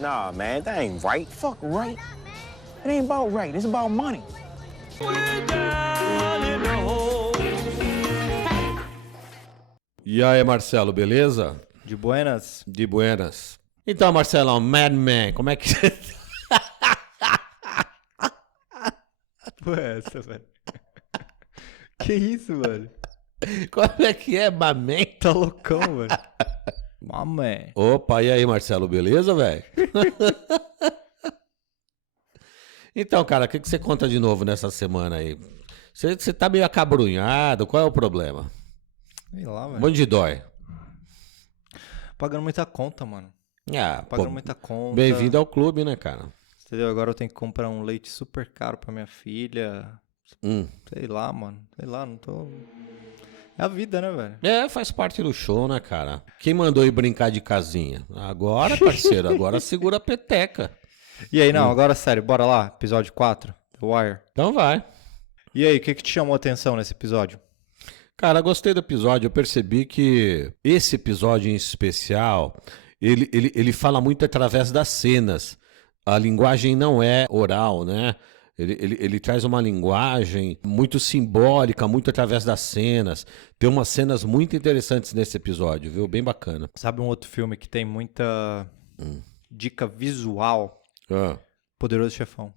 Nah, man, that ain't right. Fuck right. It ain't about right. It's about money. E aí, Marcelo, beleza? De buenas? De buenas. Então, Marcelão, Madman, como é que você Pô, é essa, velho? Que isso, velho? Como é que é, Madman? Tá loucão, velho. Mamãe. Opa, e aí, Marcelo, beleza, velho? Então, cara, o que você conta de novo nessa semana aí? Você tá meio acabrunhado, qual é o problema? Sei lá, velho. Onde dói? Pagando muita conta, mano. Ah, Pagando muita conta. Bem-vindo ao clube, né, cara? Entendeu? Agora eu tenho que comprar um leite super caro pra minha filha. Sei lá, mano. Sei lá, não tô... É a vida, né, velho? É, faz parte do show, né, cara? Quem mandou ir brincar de casinha? Agora, parceiro, agora segura a peteca. E aí, não, agora sério, bora lá. Episódio 4, The Wire. Então vai. E aí, o que te chamou a atenção nesse episódio? Cara, gostei do episódio. Eu percebi que esse episódio em especial, ele fala muito através das cenas. A linguagem não é oral, né? Ele traz uma linguagem muito simbólica, muito através das cenas. Tem umas cenas muito interessantes nesse episódio, viu? Bem bacana. Sabe um outro filme que tem muita dica visual? Ah, Poderoso Chefão.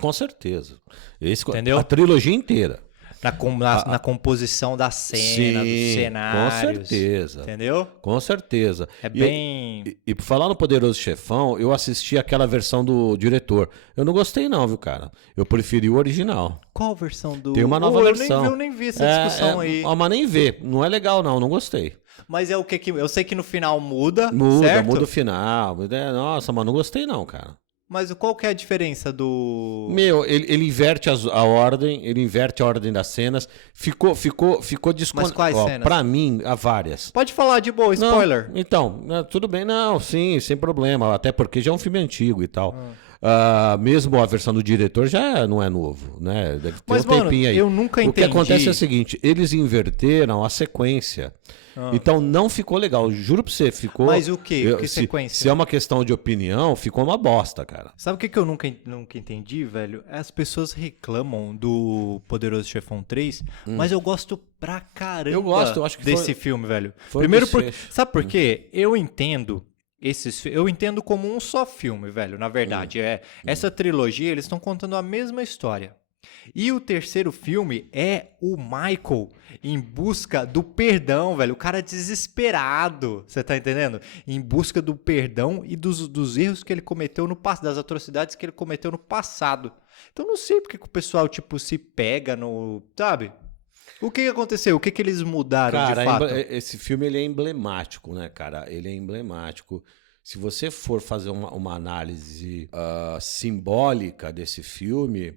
com certeza. Entendeu? A trilogia inteira. Na composição da cena, dos cenários. Com certeza. Entendeu? Com certeza. É bem... E por falar no Poderoso Chefão, eu assisti aquela versão do diretor. Eu não gostei não, viu, cara? Eu preferi o original. Qual versão do... Tem uma nova versão. Eu nem vi essa discussão aí. Mas nem vê. Não é legal não gostei. Mas é o que... Eu sei que no final muda, Muda, certo? muda o final. Nossa, mas não gostei não, cara. Mas qual que é a diferença do... Meu, ele inverte a ordem, ele inverte a ordem das cenas. Ficou Mas quais cenas? Pra mim, há várias. Pode falar de boa, spoiler. Não, então, tudo bem, não, sim, sem problema. Até porque já é um filme antigo e tal. Mesmo a versão do diretor já não é novo, né? Deve ter Mas, um tempinho aí. eu nunca entendi. O que acontece é o seguinte, eles inverteram a sequência. Então não ficou legal, juro pra você, ficou... Mas o quê? Que sequência? Se é uma questão de opinião, ficou uma bosta, cara. Sabe o que eu nunca entendi, velho? As pessoas reclamam do Poderoso Chefão 3, mas eu gosto pra caramba Eu gosto, eu acho que desse filme, velho. foi Primeiro, desfecho. sabe por quê? Eu entendo como um só filme, velho, na verdade. Essa trilogia, eles estão contando a mesma história. E o terceiro filme é o Michael em busca do perdão, velho. O cara desesperado, você tá entendendo? Em busca do perdão e dos erros que ele cometeu no passado, das atrocidades que ele cometeu no passado. Então não sei porque que o pessoal, tipo, se pega no... Sabe? O que aconteceu? O que eles mudaram Cara, de fato? esse filme ele é emblemático, né, cara? Ele é emblemático. Se você for fazer uma análise simbólica desse filme...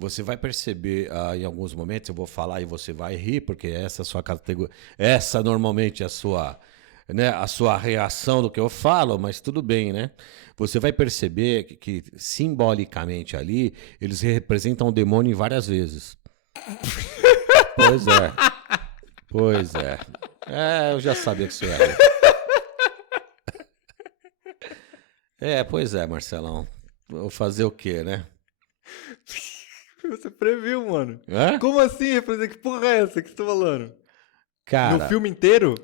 Você vai perceber em alguns momentos, eu vou falar e você vai rir, porque essa é a sua categoria. Essa normalmente é a sua reação do que eu falo, mas tudo bem, né? Você vai perceber que simbolicamente ali, eles representam o demônio várias vezes. Pois é. Pois é. Eu já sabia que isso era. Pois é, Marcelão. Vou fazer o quê, né? Você previu, mano. Hã? Como assim, representa? Que porra é essa que você tá falando? Cara, No filme inteiro?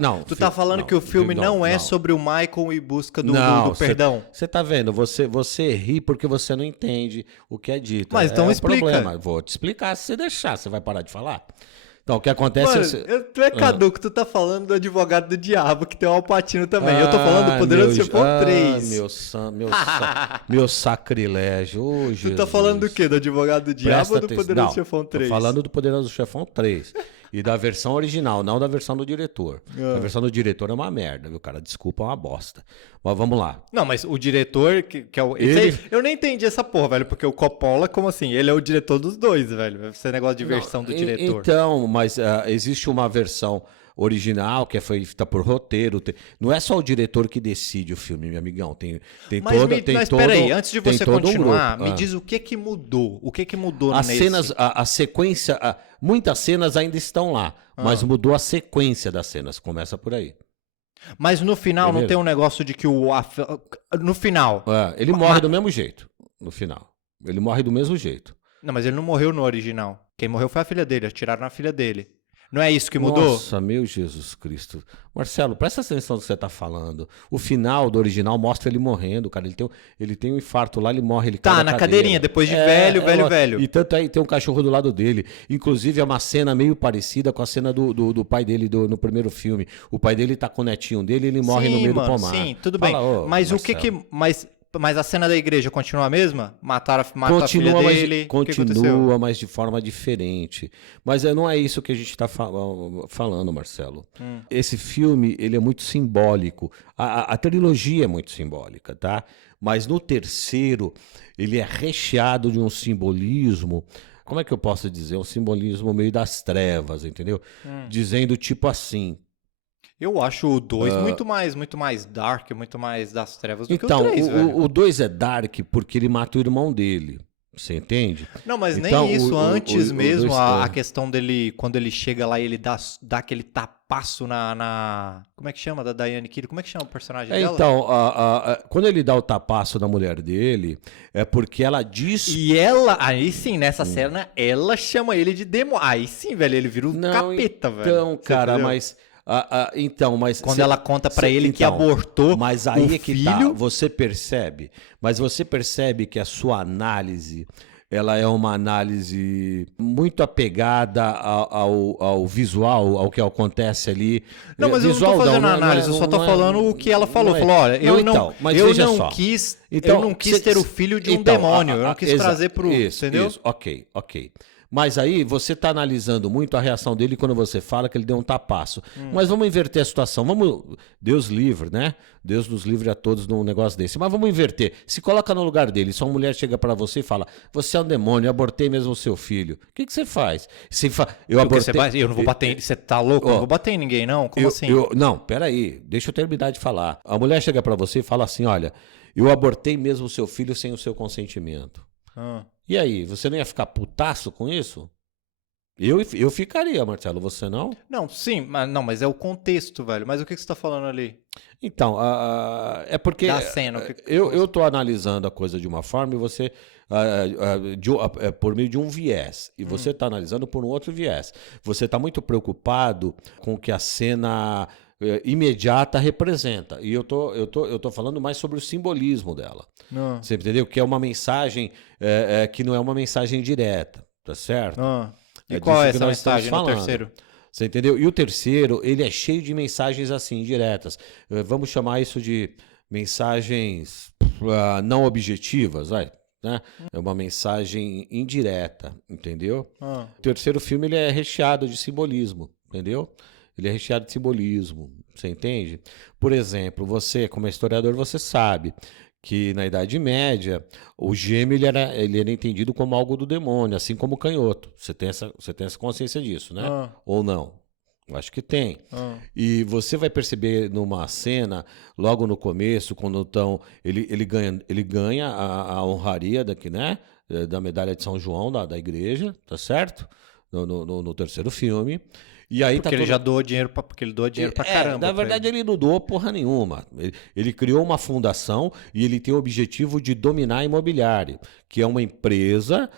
não. Tu tá falando que o filme não é sobre o Michael em busca do perdão? Você tá vendo? Você ri porque você não entende o que é dito. Mas então explica. Problema. Vou te explicar se você deixar. Você vai parar de falar? Então, o que acontece... Mano, tu é caduco, tu tá falando do Advogado do Diabo, que tem o Al Pacino também. Eu tô falando do Poderoso Chefão 3. Meu sacrilégio. Oh, tu Jesus. tá falando do quê? Do Advogado do Diabo ou do Poderoso Chefão 3? Tô falando do Poderoso Chefão 3. E da versão original, não da versão do diretor. A versão do diretor é uma merda, viu, cara? Desculpa, é uma bosta. Mas vamos lá. Não, mas o diretor, que é o... Eu nem entendi essa porra, velho, porque o Coppola, como assim? Ele é o diretor dos dois, velho. Esse negócio de versão do diretor. Então, mas existe uma versão original que foi feita por roteiro. Não é só o diretor que decide o filme, meu amigão. Mas peraí, antes de você continuar, me diz o que mudou. O que mudou as cenas, a sequência, muitas cenas ainda estão lá, mas mudou a sequência das cenas. Começa por aí. Mas no final não Beleza. tem um negócio de que no final. Ele morre do mesmo jeito, no final. Ele morre do mesmo jeito. Não, mas ele não morreu no original. Quem morreu foi a filha dele, atiraram na filha dele. Não é isso que mudou? Nossa, meu Jesus Cristo. Marcelo, presta atenção no que você tá falando. O final do original mostra ele morrendo, cara. Ele tem um infarto lá, ele morre, ele cai Tá, da na cadeira. cadeirinha, depois de velho. E tanto aí tem um cachorro do lado dele. Inclusive é uma cena meio parecida com a cena do pai dele no primeiro filme. O pai dele tá com o netinho dele e ele morre no meio do pomar. Sim, tudo Fala, bem. ô, Mas o que Marcelo. que... Mas a cena da igreja continua a mesma? Mataram a filha Continua, dele? O que aconteceu? continua, mas de forma diferente. Mas não é isso que a gente está falando, Marcelo. Esse filme, ele é muito simbólico. A trilogia é muito simbólica, tá? Mas no terceiro, ele é recheado de um simbolismo. Como é que eu posso dizer? Um simbolismo meio das trevas, entendeu? Dizendo tipo assim. Eu acho o 2 muito mais dark, muito mais das trevas do Então, que o 3, velho. o 2 é dark porque ele mata o irmão dele. Você entende? Não, mas Então, nem isso. Antes o mesmo, dois- a questão dele, quando ele chega lá e ele dá aquele tapaço na... Como é que chama? Da Diane Keaton. Como é que chama o personagem dela? Então, quando ele dá o tapaço na mulher dele, é porque ela diz. E ela, aí sim, nessa cena, ela chama ele de demônio. Aí sim, velho, ele vira um Não, capeta, velho. Então, Você cara, entendeu? mas. Mas Quando ela conta pra ele que abortou mas aí o é que filho... tá, você percebe. Mas você percebe que a sua análise, ela é uma análise muito apegada ao visual, ao que acontece ali. Não, mas eu não tô fazendo análise, eu só tô falando o que ela falou. Falou, olha, eu não quis ter o filho de um demônio, eu não quis trazer pro... Entendeu? Isso, ok. Mas aí você está analisando muito a reação dele quando você fala que ele deu um tapaço. Mas vamos inverter a situação. Deus livre, né? Deus nos livre a todos num negócio desse. Mas vamos inverter. Se coloca no lugar dele. Se uma mulher chega para você e fala: você é um demônio, eu abortei mesmo o seu filho. O que você faz? Eu abortei. Eu não vou bater. Você tá louco? Eu não vou bater em ninguém, não? Como assim? Não, peraí. Deixa eu terminar de falar. A mulher chega para você e fala assim: olha, eu abortei mesmo o seu filho sem o seu consentimento. E aí, você não ia ficar putaço com isso? Eu ficaria, Marcelo, você não? Não, sim, mas é o contexto, velho. Mas o que você tá falando ali? Então, é porque Da cena. eu tô analisando a coisa de uma forma e você por meio de um viés. E você está analisando por um outro viés. Você está muito preocupado com o que a cena imediata representa. E eu tô falando mais sobre o simbolismo dela. Não. Você entendeu? Que é uma mensagem que não é uma mensagem direta, tá certo? E qual é disso que essa nós estamos mensagem no falando. terceiro? Você entendeu? E o terceiro, ele é cheio de mensagens assim, diretas. Vamos chamar isso de mensagens não objetivas, vai, né? É uma mensagem indireta, entendeu? O terceiro filme, ele é recheado de simbolismo, entendeu? Ele é recheado de simbolismo, você entende? Por exemplo, você, como historiador, você sabe que na Idade Média o gêmeo ele era entendido como algo do demônio, assim como o canhoto. Você tem essa consciência disso, né? Ou não? Eu acho que tem. E você vai perceber numa cena, logo no começo, quando ele ganha a honraria daqui, né? Da medalha de São João da igreja, tá certo? No terceiro filme. E aí Porque ele já doou dinheiro porque ele doa dinheiro pra caramba. Na verdade, ele não doou porra nenhuma. Ele criou uma fundação e ele tem o objetivo de dominar a imobiliária, que é uma empresa,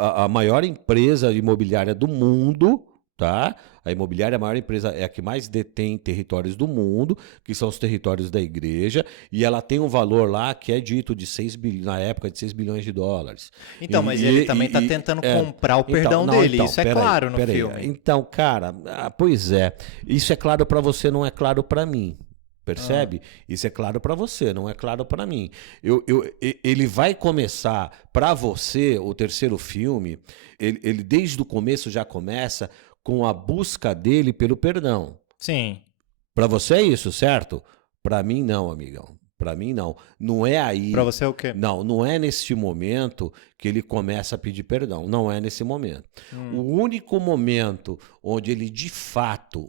a maior empresa imobiliária do mundo, tá? A imobiliária, a maior empresa, é a que mais detém territórios do mundo, que são os territórios da igreja, e ela tem um valor lá que é dito de 6 bilhões, na época de 6 bilhões de dólares. Então, mas ele também está tentando comprar o perdão dele, isso é claro no filme. Então, cara, pois é, isso é claro para você, não é claro para mim. Percebe? Isso é claro para você, não é claro para mim. Ele vai começar para você, o terceiro filme, ele desde o começo já começa com a busca dele pelo perdão. Sim. Para você é isso, certo? Para mim não, amigão. Para mim não. Não é aí. Para você é o quê? Não é nesse momento que ele começa a pedir perdão. Não é nesse momento. O único momento onde de fato,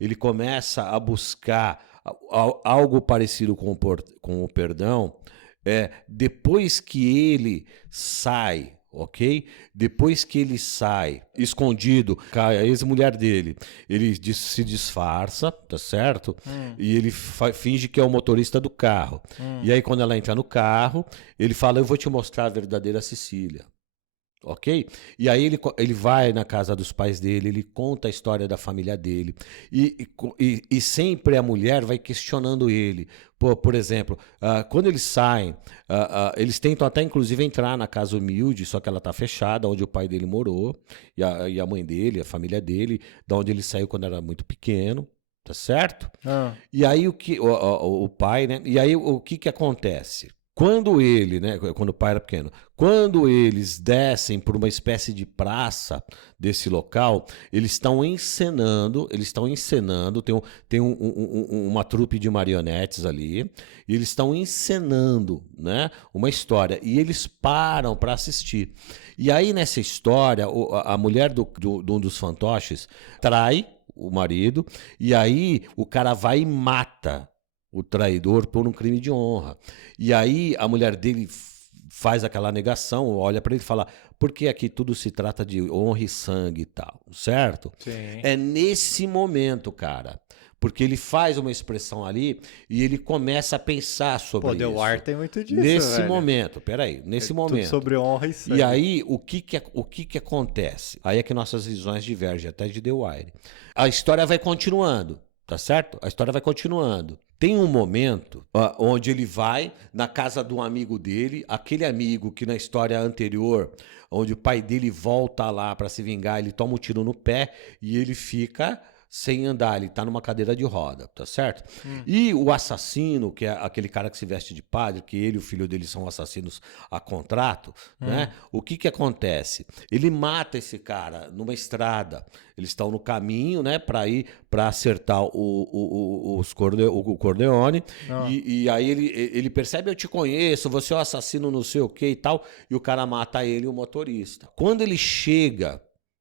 ele começa a buscar algo parecido com o perdão é depois que ele sai ok? Depois que ele sai escondido com a ex-mulher dele, ele se disfarça, tá certo? E ele finge que é o motorista do carro. E aí quando ela entra no carro, ele fala, eu vou te mostrar a verdadeira Cecília. Ok? E aí ele vai na casa dos pais dele, ele conta a história da família dele. E sempre a mulher vai questionando ele. Pô, por exemplo, quando eles saem, eles tentam até inclusive entrar na casa humilde, só que ela tá fechada, onde o pai dele morou, e a mãe dele, a família dele, da onde ele saiu quando era muito pequeno. Tá certo? E aí o pai, né? E aí o que acontece? Quando ele, né, quando o pai era pequeno, quando eles descem por uma espécie de praça desse local, eles estão encenando, tem uma trupe de marionetes ali, e eles estão encenando, né, uma história, e eles param para assistir. E aí nessa história, a mulher de um dos fantoches trai o marido, e aí o cara vai e mata o traidor por um crime de honra. E aí a mulher dele faz aquela negação, olha para ele e fala, porque aqui tudo se trata de honra e sangue e tal, certo? Sim. É nesse momento, cara, porque ele faz uma expressão ali e ele começa a pensar sobre isso. Pô, The Wire tem muito disso, nesse velho. momento, peraí, nesse momento. Tudo sobre honra e sangue. E aí, o que acontece? Aí é que nossas visões divergem, até de The Wire. A história vai continuando, tá certo? A história vai continuando. Tem um momento onde ele vai na casa de um amigo dele, aquele amigo que na história anterior, onde o pai dele volta lá para se vingar, ele toma um tiro no pé e ele fica sem andar, ele tá numa cadeira de roda, tá certo? E o assassino, que é aquele cara que se veste de padre, que ele e o filho dele são assassinos a contrato, né? O que acontece? Ele mata esse cara numa estrada, eles estão no caminho, né, para acertar o Corleone, e aí ele percebe, eu te conheço, você é o assassino não sei o que e tal, e o cara mata ele e o motorista. Quando ele chega,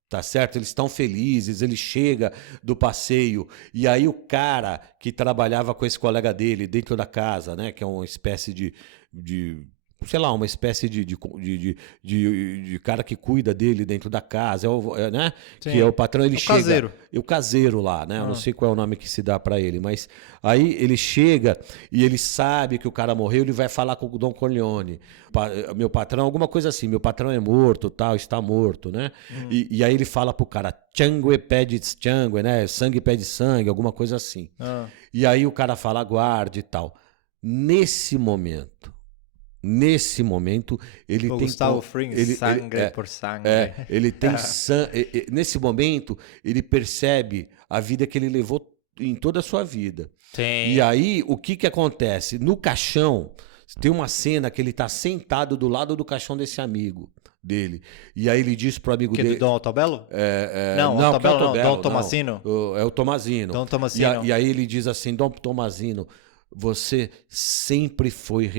tá certo? Eles estão felizes, ele chega do passeio e aí o cara que trabalhava com esse colega dele dentro da casa, né? Que é uma espécie de sei lá, uma espécie de cara que cuida dele dentro da casa, né? Sim. Que é o patrão, ele chega... Caseiro. O caseiro lá, né? Eu não sei qual é o nome que se dá pra ele, mas aí ele chega e ele sabe que o cara morreu, ele vai falar com o Don Corleone. Meu patrão, alguma coisa assim, meu patrão é morto, tal, está morto, né? E aí ele fala pro cara, sangue pede sangue, né? Sangue pede sangue, alguma coisa assim. E aí o cara fala, guarde e tal. Nesse momento, ele tem... Gustavo Fring, sangue por sangue. Ele tem nesse momento, ele percebe a vida que ele levou em toda a sua vida. Sim. E aí, o que acontece? No caixão, tem uma cena que ele tá sentado do lado do caixão desse amigo dele. E aí ele diz pro amigo dele... Do Dom Altobello? Não, Altobello Altobello, não, Dom Tomasino? É o Tomasino. Dom Tomasino. E aí ele diz assim, Dom Tomasino, você sempre foi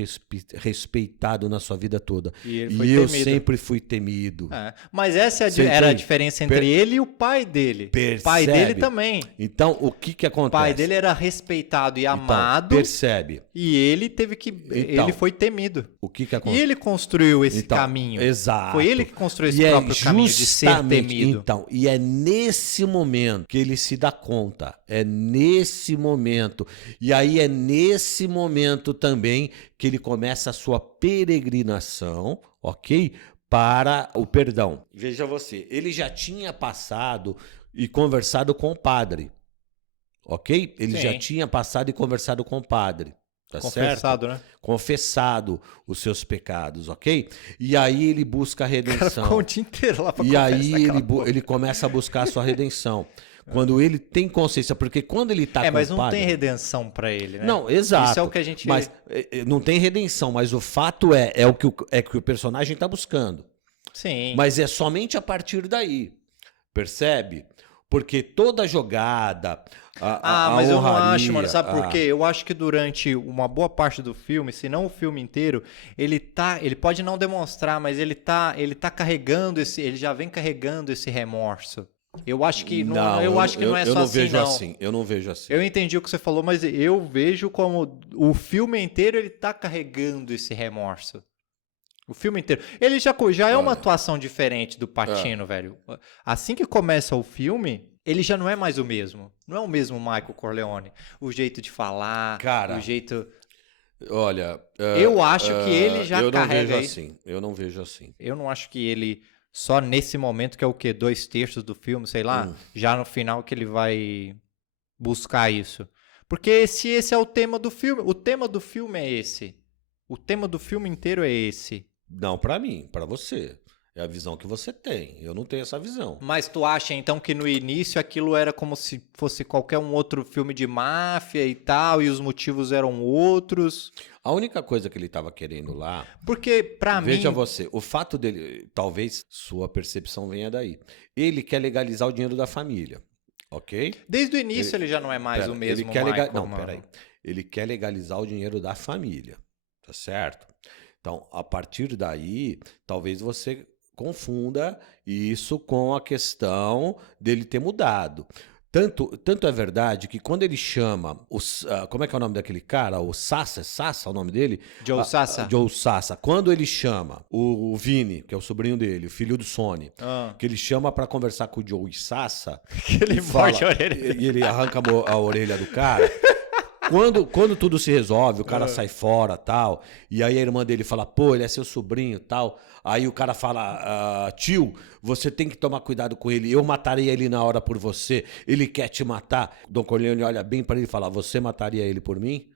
respeitado na sua vida toda. E ele E foi eu temido. sempre fui temido. Mas essa era a diferença entre ele e o pai dele. Percebe? O pai dele também. Então, o que O acontece? pai dele era respeitado e amado. Percebe? E ele teve que... ele foi temido. O que E acontece? ele construiu esse caminho. Exato. Foi ele que construiu esse próprio caminho de ser temido. Então, e é nesse momento que ele se dá conta. É nesse momento. E aí é nesse momento também que ele começa a sua peregrinação, ok? Para o perdão. Veja você, ele já tinha passado e conversado com o padre, ok? Ele Sim. já tinha passado e conversado com o padre. Tá Confessado, certo? né? Confessado os seus pecados, ok? E aí ele busca a redenção. Ficou o dia inteiro lá pra E confessar aí aquela porra. ele começa a buscar a sua redenção. Quando ele tem consciência, porque quando ele tá com mas o não padre... tem redenção pra ele, né? Não, exato. Isso é o que a gente... Mas não tem redenção, mas o fato é que o personagem tá buscando. Sim. Mas é somente a partir daí, percebe? Porque toda jogada, mas eu não honraria, acho, mano, sabe por quê? Eu acho que durante uma boa parte do filme, se não o filme inteiro, ele pode não demonstrar, mas ele tá carregando ele já vem carregando esse remorso. Eu acho que não é só assim, não. Eu não vejo assim. Eu entendi o que você falou, mas eu vejo como o filme inteiro ele tá carregando esse remorso. O filme inteiro. Ele já é uma Olha. atuação diferente do Pacino, velho. Assim que começa o filme, ele já não é mais o mesmo. Não é o mesmo Michael Corleone. O jeito de falar, Cara, o jeito... Olha, Eu acho que ele já eu carrega não vejo isso. assim. Eu não vejo assim. Eu não acho que ele, só nesse momento, que é o quê? 2/3 do filme, sei lá, já no final que ele vai buscar isso. Porque se esse é o tema do filme, o tema do filme é esse. O tema do filme inteiro é esse. Não pra mim, pra você. É a visão que você tem. Eu não tenho essa visão. Mas tu acha então que no início aquilo era como se fosse qualquer um outro filme de máfia e tal, e os motivos eram outros? A única coisa que ele estava querendo lá, Porque pra veja mim, você, o fato dele, talvez sua percepção venha daí. Ele quer legalizar o dinheiro da família, ok? desde o início ele já não é mais Pera, o mesmo ele quer Michael, Não, mano. peraí. Ele quer legalizar o dinheiro da família, tá certo? Então, a partir daí, talvez você confunda isso com a questão dele ter mudado. Tanto é verdade que quando ele chama como é que é o nome daquele cara? O Sassa, é Sassa o nome dele? Joe Sassa. Joe Sassa. Quando ele chama o Vini, que é o sobrinho dele, o filho do Sony, que ele chama pra conversar com o Joe Sassa, Ele morde a orelha. e ele arranca a orelha do cara. Quando tudo se resolve, o cara sai fora, tal, e aí a irmã dele fala, pô, ele é seu sobrinho, tal. Aí o cara fala, tio, você tem que tomar cuidado com ele, eu mataria ele na hora por você, ele quer te matar. Don Corleone olha bem pra ele e fala, você mataria ele por mim?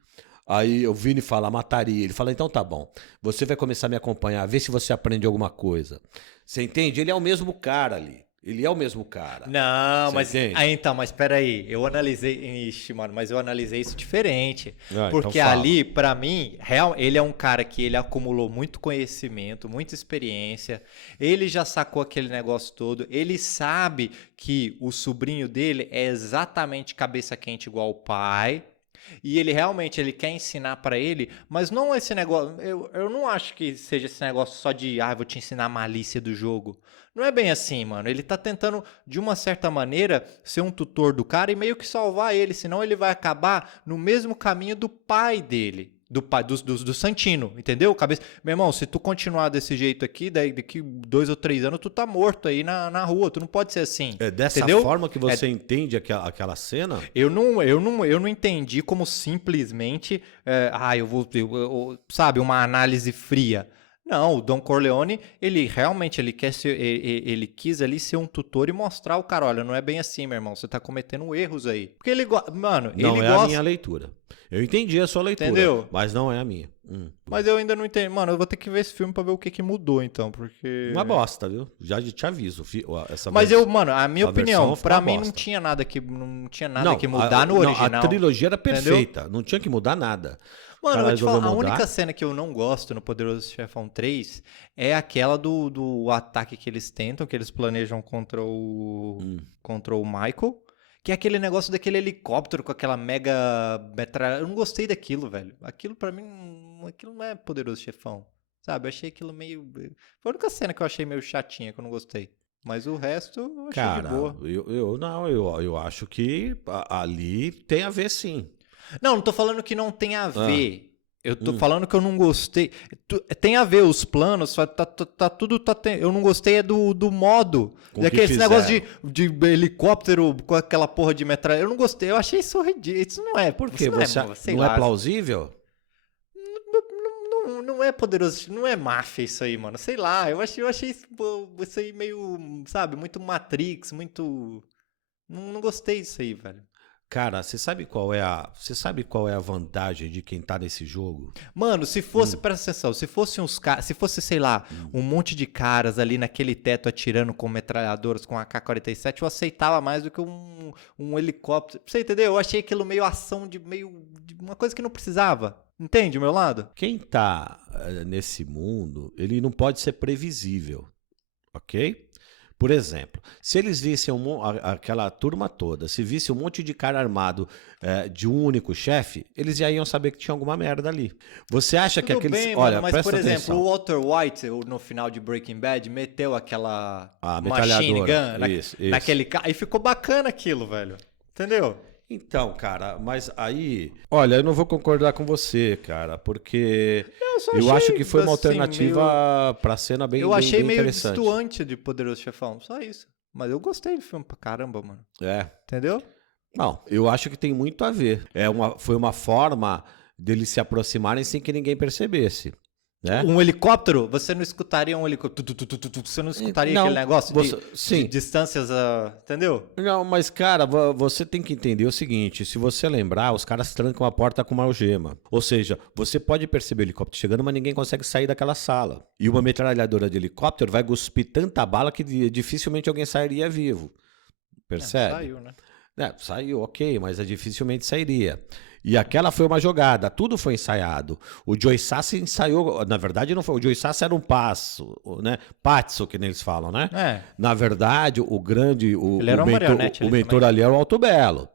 Aí o Vini fala, mataria. Ele fala, então tá bom, você vai começar a me acompanhar, vê se você aprende alguma coisa. Você entende? Ele é o mesmo cara ali. Ele é o mesmo cara. Não, Você mas. entende? Então, mas peraí. Eu analisei. Ixi, mano, mas eu analisei isso diferente. Ah, Porque então fala. ali, pra mim, ele é um cara que ele acumulou muito conhecimento, muita experiência. Ele já sacou aquele negócio todo. Ele sabe que o sobrinho dele é exatamente cabeça quente igual o pai. E ele realmente ele quer ensinar pra ele, mas não esse negócio. Eu não acho que seja esse negócio só de, vou te ensinar a malícia do jogo. Não é bem assim, mano. Ele tá tentando, de uma certa maneira, ser um tutor do cara e meio que salvar ele, senão ele vai acabar no mesmo caminho do pai dele. Do pai, do Santino, entendeu? Meu irmão, se tu continuar desse jeito aqui, daqui 2 ou 3 anos, tu tá morto aí na rua. Tu não pode ser assim. É dessa entendeu? forma que você entende aquela cena? Eu não entendi como simplesmente, sabe, uma análise fria. Não, o Don Corleone, ele realmente ele quis ali ser um tutor e mostrar ao cara, olha, não é bem assim, meu irmão, você tá cometendo erros aí. Porque ele mano, Não ele é gosta... a minha leitura. Eu entendi a sua leitura, Entendeu? mas não é a minha. Mas eu ainda não entendo. Mano, eu vou ter que ver esse filme pra ver o que mudou, então, porque... Uma bosta, viu? Já te aviso. Mas mano, a minha essa opinião, versão ficou pra uma mim não bosta. tinha nada que mudar no não, original. A trilogia era Entendeu? perfeita, não tinha que mudar nada. Mano, eu Cara, vou te falar, a resolveu mudar. única cena que eu não gosto no Poderoso Chefão 3 é aquela do ataque que eles tentam, que eles planejam contra o Michael, que é aquele negócio daquele helicóptero com aquela mega metralha. Eu não gostei daquilo, velho. Aquilo pra mim, aquilo não é Poderoso Chefão, sabe? Eu achei aquilo meio... Foi a única cena que eu achei meio chatinha, que eu não gostei. Mas o resto eu achei Cara, de boa. eu acho que ali tem a ver sim. Não tô falando que não tem a ver. Eu tô falando que eu não gostei. Tem a ver os planos, eu não gostei é do modo. Com Daquele que negócio de helicóptero com aquela porra de metralha. Eu não gostei, eu achei isso ridículo. Isso não é. Por quê? Sei Não lá, é plausível? Não é poderoso, não é máfia isso aí, mano. Sei lá, eu achei isso aí meio, sabe, muito Matrix, muito... Não gostei disso aí, velho. Cara, você sabe qual é a vantagem de quem tá nesse jogo? Mano, se fosse, presta atenção, se fosse, sei lá, um monte de caras ali naquele teto atirando com metralhadoras com AK-47, eu aceitava mais do que um helicóptero. Você entendeu? Eu achei aquilo meio ação de uma coisa que não precisava. Entende o meu lado? Quem tá nesse mundo, ele não pode ser previsível, ok? Por exemplo, se eles vissem aquela turma toda, se visse um monte de cara armado de um único chefe, eles já iam saber que tinha alguma merda ali. Você acha que Tudo aqueles... bem, Olha, mano, mas presta por exemplo, atenção. o Walter White, no final de Breaking Bad, meteu aquela A machine metralhadora. gun Isso. naquele cara e ficou bacana aquilo, velho. Entendeu? Então, cara, mas aí... Olha, eu não vou concordar com você, cara, porque eu acho que foi uma assim, alternativa pra cena bem, Eu bem, achei bem meio interessante. destoante de Poderoso Chefão, só isso. Mas eu gostei do filme pra caramba, mano. É. Entendeu? Não, eu acho que tem muito a ver. Foi uma forma deles se aproximarem sem que ninguém percebesse, né? Um helicóptero, você não escutaria um helicóptero. Você não escutaria Não, aquele negócio sim. de distâncias, entendeu? Não, mas, cara, você tem que entender o seguinte: se você lembrar, os caras trancam a porta com uma algema. Ou seja, você pode perceber o helicóptero chegando, mas ninguém consegue sair daquela sala. E uma metralhadora de helicóptero vai cuspir tanta bala que dificilmente alguém sairia vivo. Percebe? Saiu, né? Saiu, ok, mas dificilmente sairia. E aquela foi uma jogada, tudo foi ensaiado. O Joe Sassi ensaiou, na verdade não foi, o Joe Sassi era um passo, né? Pazzo, que eles falam, né? É. Na verdade, Ele era uma marionete o ali mentor também. ali era o Alto Belo.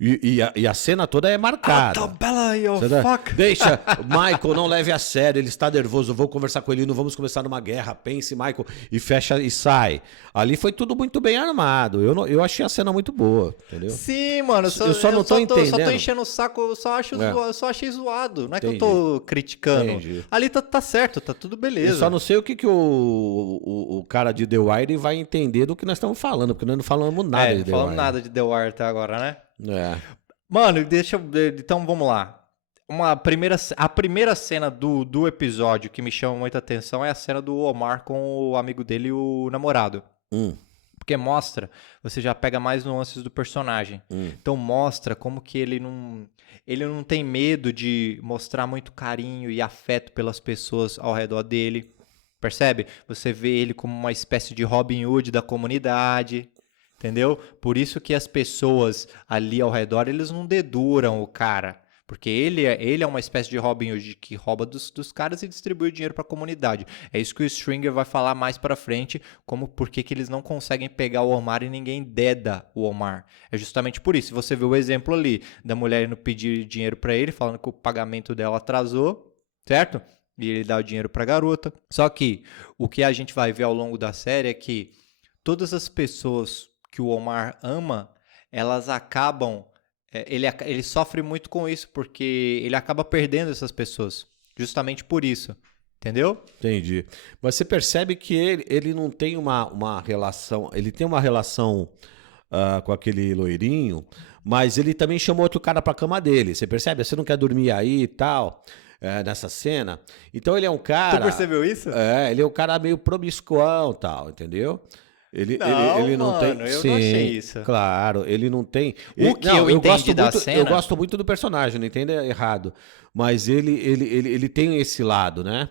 E a cena toda é marcada. Tabela aí, Você tá- fuck. Deixa, Michael, não leve a sério, ele está nervoso, eu vou conversar com ele, não vamos começar numa guerra, pense, Michael, e fecha e sai. Ali foi tudo muito bem armado, eu achei a cena muito boa, entendeu? Sim, mano. Eu só não tô Só tô entendendo. enchendo o saco, eu só acho É. eu só achei zoado. Não é que Entendi. eu tô criticando. Entendi. Ali tá certo, tá tudo beleza. Eu só não sei o que o cara de The Wire vai entender do que nós estamos falando, porque nós não falamos nada de não The falamos Wire. nada de The Wire até agora, né? É. Mano, então vamos lá. A primeira cena do episódio que me chama muita atenção é a cena do Omar com o amigo dele e o namorado. Porque mostra, você já pega mais nuances do personagem. Então mostra como que ele não tem medo de mostrar muito carinho e afeto pelas pessoas ao redor dele. Percebe? Você vê ele como uma espécie de Robin Hood da comunidade. Entendeu? Por isso que as pessoas ali ao redor, eles não deduram o cara. Porque ele é uma espécie de Robin Hood que rouba dos caras e distribui o dinheiro para a comunidade. É isso que o Stringer vai falar mais para frente, como por que eles não conseguem pegar o Omar e ninguém deda o Omar. É justamente por isso. Você vê o exemplo ali da mulher indo pedir dinheiro para ele, falando que o pagamento dela atrasou, certo? E ele dá o dinheiro para a garota. Só que o que a gente vai ver ao longo da série é que todas as pessoas que o Omar ama, elas acabam... Ele sofre muito com isso, porque ele acaba perdendo essas pessoas. Justamente por isso. Entendeu? Entendi. Mas você percebe que ele não tem uma relação... Ele tem uma relação com aquele loirinho, mas ele também chamou outro cara pra cama dele. Você percebe? Você não quer dormir aí e tal... nessa cena. Então ele é um cara... Tu percebeu isso? Ele é um cara meio promíscuo e tal, entendeu? Ele não mano, tem... eu Sim, não achei isso. Claro, ele não tem... O que eu entendi da cena... Eu gosto muito do personagem, não entenda errado. Mas ele tem esse lado, né?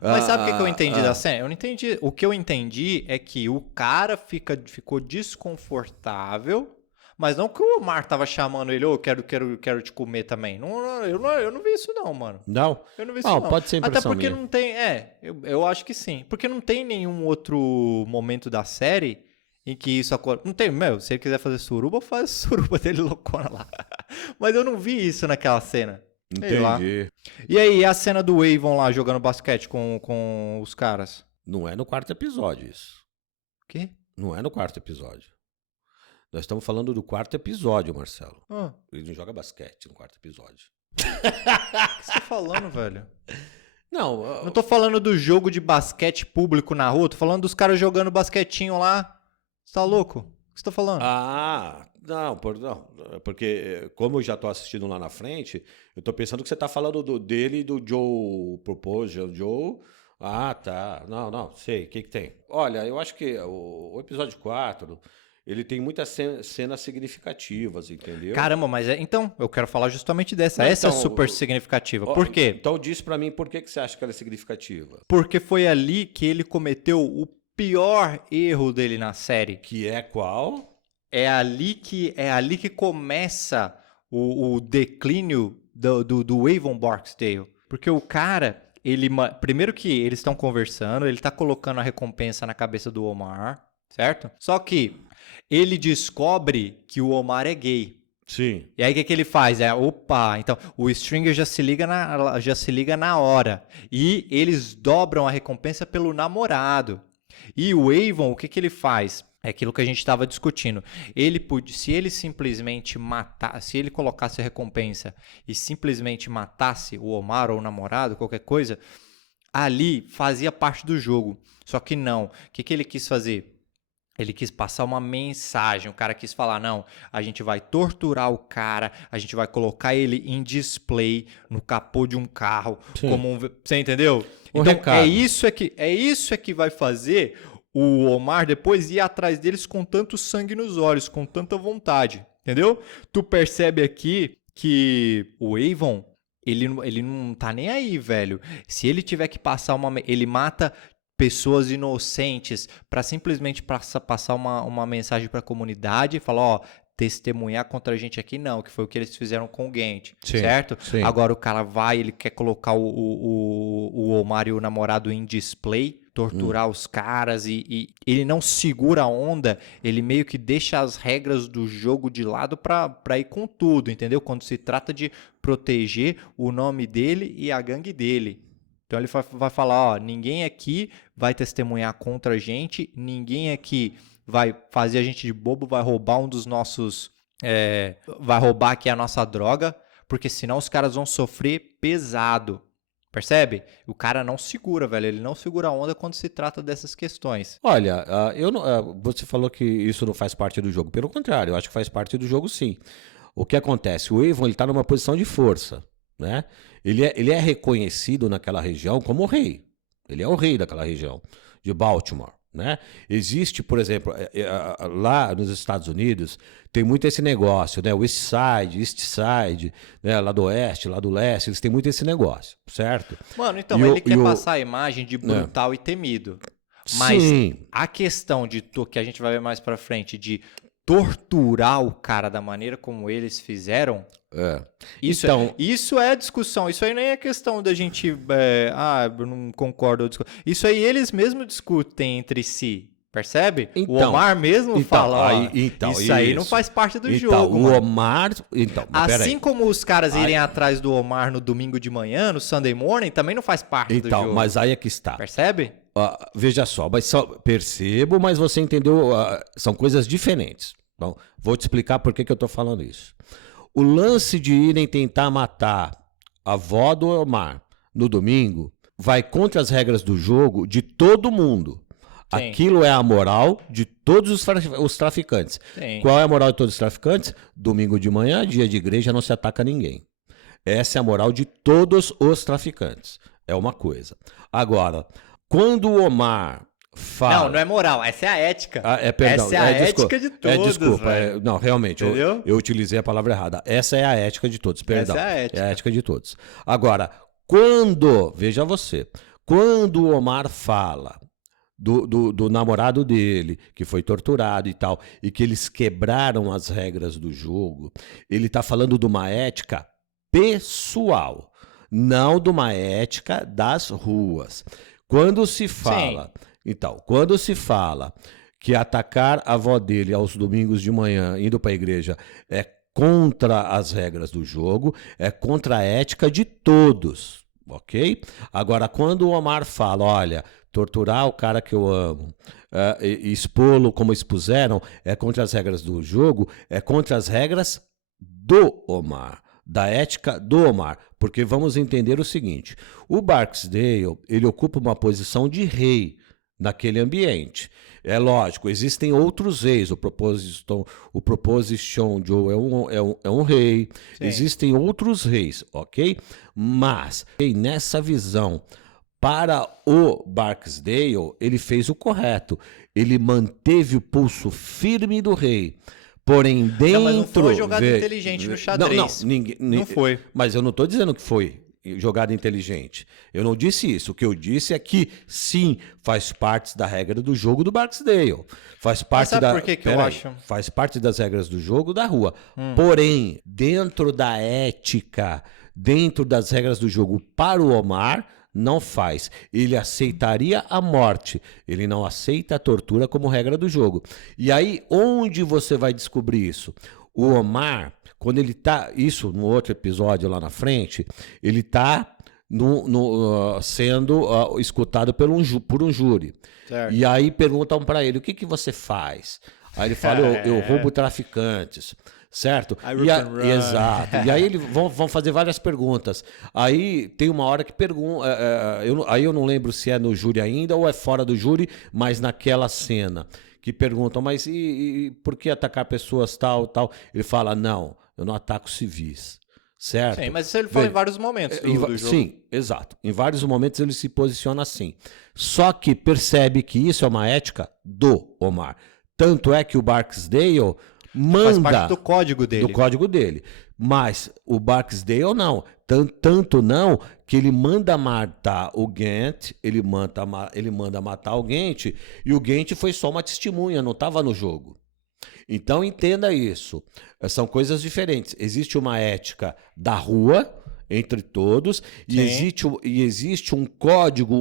Mas sabe o que eu entendi da cena? Eu não entendi. O que eu entendi é que o cara ficou desconfortável... Mas não que o Omar tava chamando ele, quero te comer também. Eu não vi isso não, mano. Não? Eu não vi isso não. Pode ser impressão Até porque minha. não tem... eu acho que sim. Porque não tem nenhum outro momento da série em que isso acontece. Não tem, se ele quiser fazer suruba, faz suruba dele loucona lá. Mas eu não vi isso naquela cena. Sei lá. Entendi. E aí, a cena do Avon lá jogando basquete com os caras? Não é no quarto episódio isso. O quê? Não é no quarto episódio. Nós estamos falando do quarto episódio, Marcelo. Ah, Ele não joga basquete no quarto episódio. o que você tá falando, velho? Não, Não tô falando do jogo de basquete público na rua, tô falando dos caras jogando basquetinho lá. Você tá louco? O que você tá falando? não, porque como eu já tô assistindo lá na frente, eu tô pensando que você tá falando dele e do Joe Proposal, Joe... tá. Não, sei, o que tem? Olha, eu acho que o episódio 4... Ele tem muitas cenas significativas, entendeu? Caramba, mas então, eu quero falar justamente dessa. Não, Essa é então, super significativa. Por quê? Então diz pra mim por que você acha que ela é significativa. Porque foi ali que ele cometeu o pior erro dele na série. Que é qual? É ali que começa o declínio do Avon Barksdale. Porque o cara, primeiro que eles estão conversando, ele tá colocando a recompensa na cabeça do Omar, certo? Só que ele descobre que o Omar é gay. Sim. E aí o que ele faz? Então o Stringer já se liga na hora. E eles dobram a recompensa pelo namorado. E o Avon, o que ele faz? É aquilo que a gente estava discutindo. Se ele simplesmente matasse, se ele colocasse a recompensa e simplesmente matasse o Omar ou o namorado, qualquer coisa, ali fazia parte do jogo. Só que não. O que ele quis fazer? Ele quis passar uma mensagem. O cara quis falar, não, a gente vai torturar o cara, a gente vai colocar ele em display no capô de um carro. Você entendeu? Então, é isso que vai fazer o Omar depois ir atrás deles com tanto sangue nos olhos, com tanta vontade, entendeu? Tu percebe aqui que o Avon, ele não tá nem aí, velho. Se ele tiver que passar ele mata pessoas inocentes para simplesmente passar uma mensagem para a comunidade e falar, ó, testemunhar contra a gente aqui não, que foi o que eles fizeram com o Gent, certo? Sim. Agora o cara ele quer colocar o Omar e o namorado em display, torturar os caras e ele não segura a onda, ele meio que deixa as regras do jogo de lado pra ir com tudo, entendeu? Quando se trata de proteger o nome dele e a gangue dele. Então ele vai falar, ó, ninguém aqui vai testemunhar contra a gente, ninguém aqui vai fazer a gente de bobo, vai roubar um dos nossos... vai roubar aqui a nossa droga, porque senão os caras vão sofrer pesado. Percebe? O cara não segura, velho. Ele não segura a onda quando se trata dessas questões. Olha, você falou que isso não faz parte do jogo. Pelo contrário, eu acho que faz parte do jogo, sim. O que acontece? O Avon está numa posição de força, né? Ele é reconhecido naquela região como o rei. Ele é o rei daquela região, de Baltimore, né? Existe, por exemplo, lá nos Estados Unidos, tem muito esse negócio, né? West Side, East Side, né? Lá do oeste, lá do leste, eles têm muito esse negócio, certo? Mano, então, ele quer passar a imagem de brutal e temido. Mas a questão que a gente vai ver mais pra frente, de torturar o cara da maneira como eles fizeram... Isso é discussão. Isso aí nem é questão da gente... eu não concordo. Isso aí eles mesmos discutem entre si. Percebe? O Omar mesmo fala, isso aí não faz parte do jogo. O Omar... assim como os caras irem atrás do Omar no domingo de manhã, no Sunday morning, também não faz parte do jogo. Mas aí é que está. Percebe? Veja só, percebo, mas você entendeu, são coisas diferentes. Então, vou te explicar por que eu estou falando isso. O lance de irem tentar matar a avó do Omar no domingo vai contra as regras do jogo de todo mundo. Sim. Aquilo é a moral de todos os traficantes. Sim. Qual é a moral de todos os traficantes? Domingo de manhã, dia de igreja, não se ataca ninguém. Essa é a moral de todos os traficantes. É uma coisa. Agora, quando o Omar fala... Não é moral, essa é a ética. Perdão, essa é a ética de todos. Desculpa, não, realmente, eu utilizei a palavra errada. Essa é a ética de todos, perdão. Essa é a ética. É a ética de todos. Agora, veja você, quando o Omar fala do namorado dele, que foi torturado e tal, e que eles quebraram as regras do jogo, ele está falando de uma ética pessoal, não de uma ética das ruas. Quando se fala... Sim. Então, quando se fala que atacar a avó dele aos domingos de manhã, indo para a igreja, é contra as regras do jogo, é contra a ética de todos, ok? Agora, quando o Omar fala, olha, torturar o cara que eu amo, e expô-lo como expuseram, é contra as regras do jogo, é contra as regras do Omar, da ética do Omar. Porque vamos entender o seguinte, o Barksdale, ele ocupa uma posição de rei naquele ambiente. É lógico, existem outros reis, o Proposition Joe é um rei, sim. Existem outros reis, ok? Mas, nessa visão, para o Barksdale, ele fez o correto, ele manteve o pulso firme do rei, porém dentro... Não, mas não foi jogada inteligente no xadrez. Não foi. Mas eu não estou dizendo que foi jogada inteligente. Eu não disse isso. O que eu disse é que, sim, faz parte da regra do jogo do Barksdale. Faz parte por que eu acho? Faz parte das regras do jogo da rua. Porém, dentro da ética, dentro das regras do jogo para o Omar, não faz. Ele aceitaria a morte. Ele não aceita a tortura como regra do jogo. E aí, onde você vai descobrir isso? O Omar... Quando ele tá, isso no outro episódio lá na frente, ele tá sendo escutado por um júri. Certo. E aí perguntam para ele, o que você faz? Aí ele fala, eu roubo traficantes, certo? Exato. E aí eles vão fazer várias perguntas. Aí tem uma hora que pergunta, aí eu não lembro se é no júri ainda ou é fora do júri, mas naquela cena que perguntam, mas e por que atacar pessoas tal? Ele fala, não, eu não ataco civis. Certo? Sim, mas isso ele fala em vários momentos do jogo. Sim, exato. Em vários momentos ele se posiciona assim. Só que percebe que isso é uma ética do Omar. Tanto é que o Barksdale manda... Faz parte do código dele. Do código dele. Mas o Barksdale não. Tanto não que ele manda matar o Gant, ele manda matar o Gant, e o Gant foi só uma testemunha, não estava no jogo. Então entenda isso, são coisas diferentes. Existe uma ética da rua entre todos e existe um código,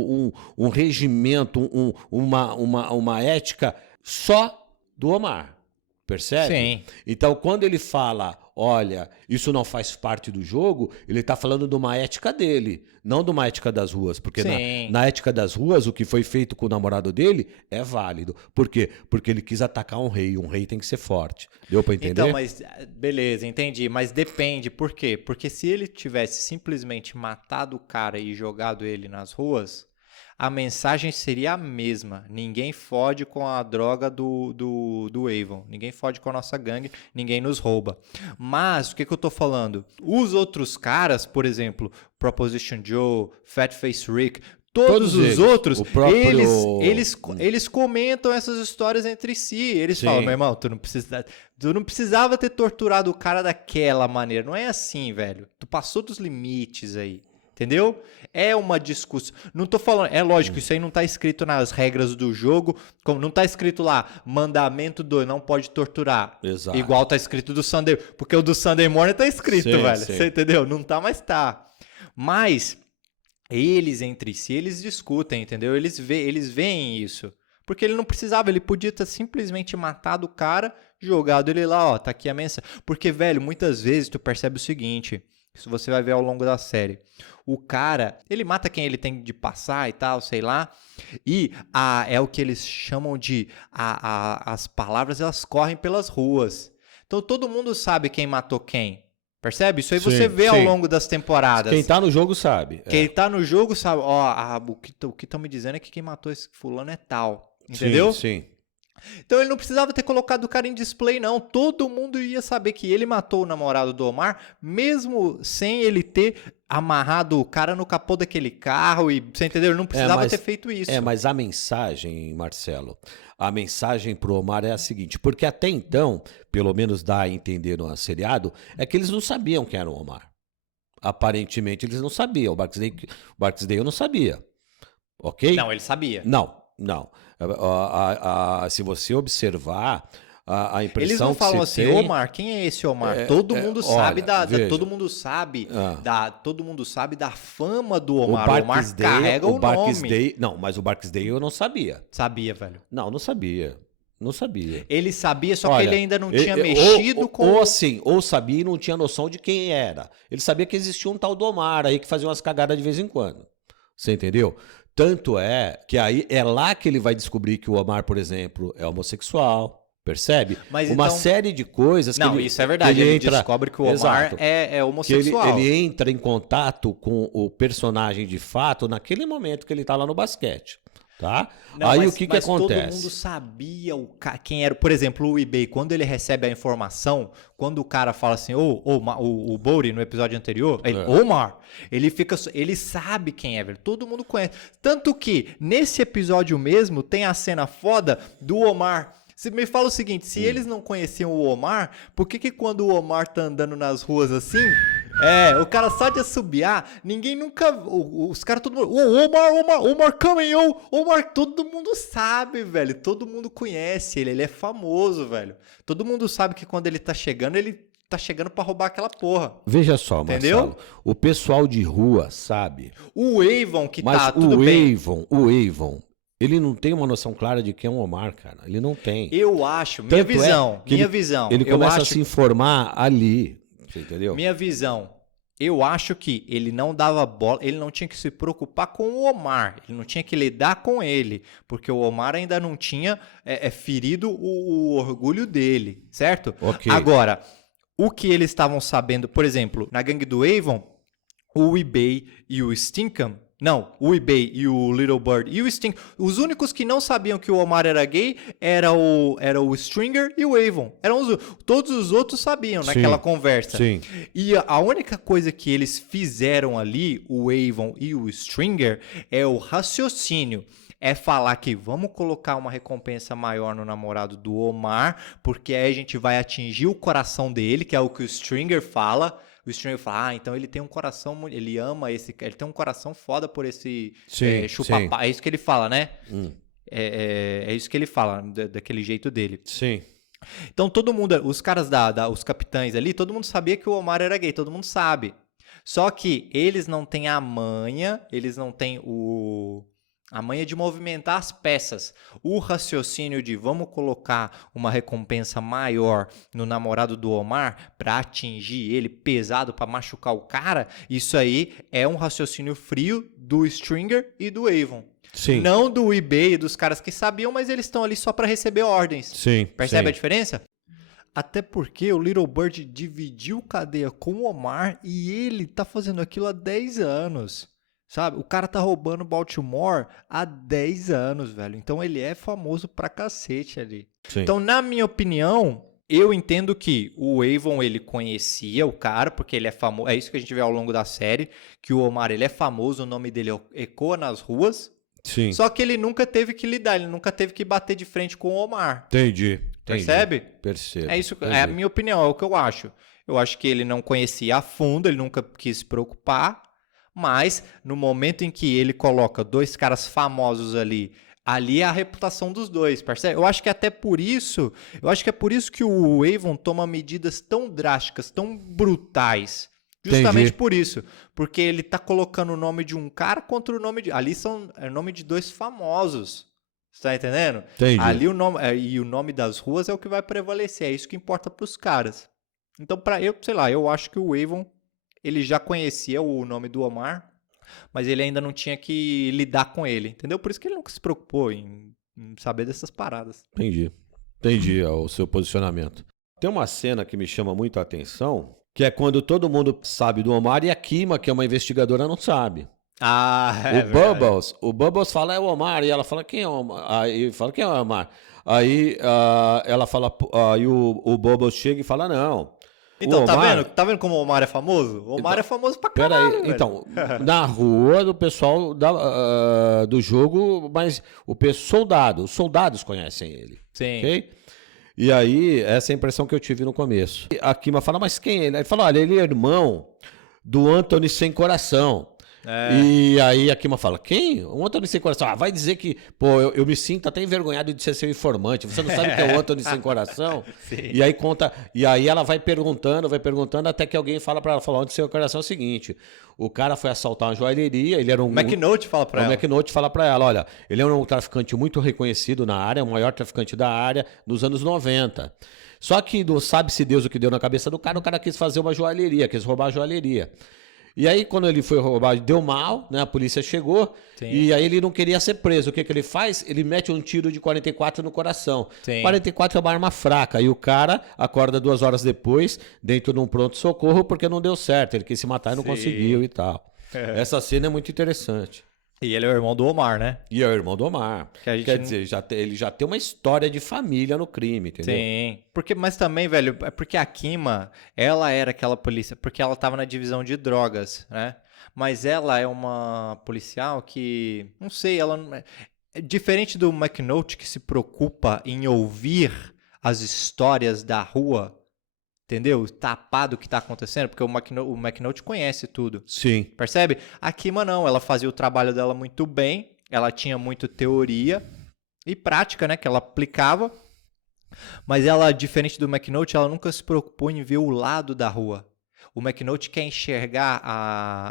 um regimento, uma ética só do Omar, percebe? Sim. Então quando ele fala, olha, isso não faz parte do jogo, ele está falando de uma ética dele, não de uma ética das ruas, porque na ética das ruas o que foi feito com o namorado dele é válido. Por quê? Porque ele quis atacar um rei tem que ser forte. Deu para entender? Então, mas beleza, entendi, mas depende, por quê? Porque se ele tivesse simplesmente matado o cara e jogado ele nas ruas, a mensagem seria a mesma. Ninguém fode com a droga do Avon. Ninguém fode com a nossa gangue. Ninguém nos rouba. Mas, o que eu tô falando? Os outros caras, por exemplo, Proposition Joe, Fatface Rick, todos os outros, eles comentam essas histórias entre si. Eles falam, meu irmão, tu não precisava ter torturado o cara daquela maneira. Não é assim, velho. Tu passou dos limites aí. Entendeu? É uma discussão. Não tô falando. É lógico, isso aí não tá escrito nas regras do jogo. Como não tá escrito lá, mandamento do não pode torturar. Exato. Igual tá escrito do Sunday. Porque o do Sunday Morning tá escrito, velho. Você entendeu? Não tá, mas tá. Mas eles entre si, eles discutem, entendeu? Eles veem isso. Porque ele não precisava, ele podia ter simplesmente matado o cara, jogado ele lá, ó, tá aqui a mensagem. Porque, velho, muitas vezes tu percebe o seguinte. Isso você vai ver ao longo da série. O cara, ele mata quem ele tem de passar e tal, sei lá. E é o que eles chamam de... as palavras, elas correm pelas ruas. Então todo mundo sabe quem matou quem. Percebe? Isso aí você vê ao longo das temporadas. Quem tá no jogo sabe. Quem tá no jogo sabe. Ó, o que estão me dizendo é que quem matou esse fulano é tal. Entendeu? Sim. Então ele não precisava ter colocado o cara em display, não. Todo mundo ia saber que ele matou o namorado do Omar, mesmo sem ele ter amarrado o cara no capô daquele carro. E você entendeu? Ele não precisava ter feito isso. Mas a mensagem, Marcelo, a mensagem pro Omar é a seguinte, porque até então, pelo menos dá a entender no seriado, é que eles não sabiam quem era o Omar. Aparentemente eles não sabiam. O Barksdale não sabia. Ok? Não, ele sabia. Não. Se você observar a impressão eles não que falam se assim, tem... Omar, quem é esse Omar? Todo mundo sabe veja. todo mundo sabe da fama do Omar. O Omar carrega o nome. Não, mas o Barksdale eu não sabia. Sabia, velho. Não sabia. Não sabia. Ele sabia, só que ele ainda não tinha mexido com... Ou sabia e não tinha noção de quem era. Ele sabia que existia um tal do Omar aí que fazia umas cagadas de vez em quando. Você entendeu? Tanto é que aí é lá que ele vai descobrir que o Omar, por exemplo, é homossexual. Percebe? Mas uma então... série de coisas que isso é verdade. Ele descobre que o Omar é homossexual. Que ele entra em contato com o personagem de fato naquele momento que ele tá lá no basquete. Tá? Não, aí mas, o que mas acontece? Todo mundo sabia quem era. Por exemplo, o eBay, quando ele recebe a informação, quando o cara fala assim, o Bodhi no episódio anterior, Omar, ele sabe quem é, velho. Todo mundo conhece. Tanto que, nesse episódio mesmo, tem a cena foda do Omar. Você me fala o seguinte, se eles não conheciam o Omar, por que quando o Omar tá andando nas ruas assim... o cara só de assobiar, ninguém nunca... Os caras, todo mundo... Omar coming, Omar, todo mundo sabe, velho. Todo mundo conhece ele é famoso, velho. Todo mundo sabe que quando ele tá chegando pra roubar aquela porra. Veja só, entendeu? Marcelo, o pessoal de rua sabe. O Avon que mas tá tudo bem. O Avon, ele não tem uma noção clara de quem é o Omar, cara. Ele não tem. Eu acho, minha visão. Ele começa a se informar ali. Você entendeu? Minha visão. Eu acho que ele não dava bola, ele não tinha que se preocupar com o Omar, ele não tinha que lidar com ele, porque o Omar ainda não tinha ferido o orgulho dele, certo? Ok. Agora, o que eles estavam sabendo, por exemplo, na gangue do Avon, o Ebay e o Stinkham, não, o Ebay e o Little Bird e o Sting, os únicos que não sabiam que o Omar era gay era o Stringer e o Avon. Todos os outros sabiam naquela conversa. Sim. E a única coisa que eles fizeram ali, o Avon e o Stringer, é o raciocínio. É falar que vamos colocar uma recompensa maior no namorado do Omar, porque aí a gente vai atingir o coração dele, que é o que o Stringer fala. O Stringer fala, então ele tem um coração, ele ama esse, ele tem um coração foda por esse chupa-pau. É isso que ele fala, né? É isso que ele fala, daquele jeito dele. Sim. Então todo mundo, os caras os capitães ali, todo mundo sabia que o Omar era gay, todo mundo sabe. Só que eles não têm a manha, eles não têm a manha de movimentar as peças. O raciocínio de vamos colocar uma recompensa maior no namorado do Omar para atingir ele pesado, para machucar o cara, isso aí é um raciocínio frio do Stringer e do Avon. Sim. Não do eBay, dos caras que sabiam, mas eles estão ali só para receber ordens. Sim. Percebe sim. a diferença? Até porque o Little Bird dividiu cadeia com o Omar e ele tá fazendo aquilo há 10 anos. Sabe? O cara tá roubando Baltimore há 10 anos, velho. Então ele é famoso pra cacete ali. Sim. Então, na minha opinião, eu entendo que o Avon, ele conhecia o cara, porque ele é famoso. É isso que a gente vê ao longo da série, que o Omar, ele é famoso, o nome dele ecoa nas ruas. Sim. Só que ele nunca teve que lidar, ele nunca teve que bater de frente com o Omar. Entendi. Percebe? Percebo. É isso, é a minha opinião, é o que eu acho. Eu acho que ele não conhecia a fundo, ele nunca quis se preocupar. Mas, no momento em que ele coloca dois caras famosos ali é a reputação dos dois, percebe? Eu acho que é por isso que o Avon toma medidas tão drásticas, tão brutais. Justamente Entendi. por isso. Porque ele tá colocando o nome de um cara contra o nome de... Ali é o nome de dois famosos. Você tá entendendo? Entendi. Ali o nome das ruas é o que vai prevalecer. É isso que importa pros caras. Então, eu acho que o Avon... Ele já conhecia o nome do Omar, mas ele ainda não tinha que lidar com ele, entendeu? Por isso que ele nunca se preocupou em saber dessas paradas. Entendi o seu posicionamento. Tem uma cena que me chama muito a atenção, que é quando todo mundo sabe do Omar e a Kima, que é uma investigadora, não sabe. O Bubbles fala, é o Omar, e ela fala, quem é o Omar? Aí fala, quem é o Omar? Aí ela fala, aí o Bubbles chega e fala, não. Então, Omar... tá vendo como o Omar é famoso? O Omar é famoso pra caralho, velho. Então, na rua do pessoal do jogo, mas os soldados conhecem ele. Sim. Okay? E aí, essa é a impressão que eu tive no começo. A Kima fala, mas quem é ele? Ele fala, olha, ele é irmão do Anthony Sem Coração. E aí a Kima fala, quem? O Anthony Sem Coração. Vai dizer que, pô, eu me sinto até envergonhado de ser seu informante. Você não sabe que é o Anthony Sem Coração? Sim. E aí conta, e aí ela vai perguntando, até que alguém fala pra ela, o Anthony Sem Coração é o seguinte, o cara foi assaltar uma joalheria, ele era um... O McNulty fala pra ela. O McNulty fala pra ela, olha, ele é um traficante muito reconhecido na área, o maior traficante da área nos anos 90. Só que não sabe-se Deus o que deu na cabeça do cara, o cara quis fazer uma joalheria, quis roubar a joalheria. E aí, quando ele foi roubar, deu mal, né? A polícia chegou. Sim. E aí ele não queria ser preso. O que ele faz? Ele mete um tiro de 44 no coração. Sim. 44 é uma arma fraca. E o cara acorda 2 horas depois, dentro de um pronto-socorro, porque não deu certo. Ele quis se matar e não conseguiu e tal. Essa cena é muito interessante. E ele é o irmão do Omar, né? E é o irmão do Omar. Quer dizer, ele já tem uma história de família no crime, entendeu? Sim. Mas também, velho, é porque a Kima, ela era aquela polícia, porque ela tava na divisão de drogas, né? Mas ela é uma policial que, não sei, ela é diferente do McNulty, que se preocupa em ouvir as histórias da rua, entendeu? Tapado o que tá acontecendo, porque o McNulty conhece tudo. Sim. Percebe? A Kima não, ela fazia o trabalho dela muito bem, ela tinha muito teoria e prática, né, que ela aplicava, mas ela, diferente do McNulty, ela nunca se preocupou em ver o lado da rua. O McNulty quer enxergar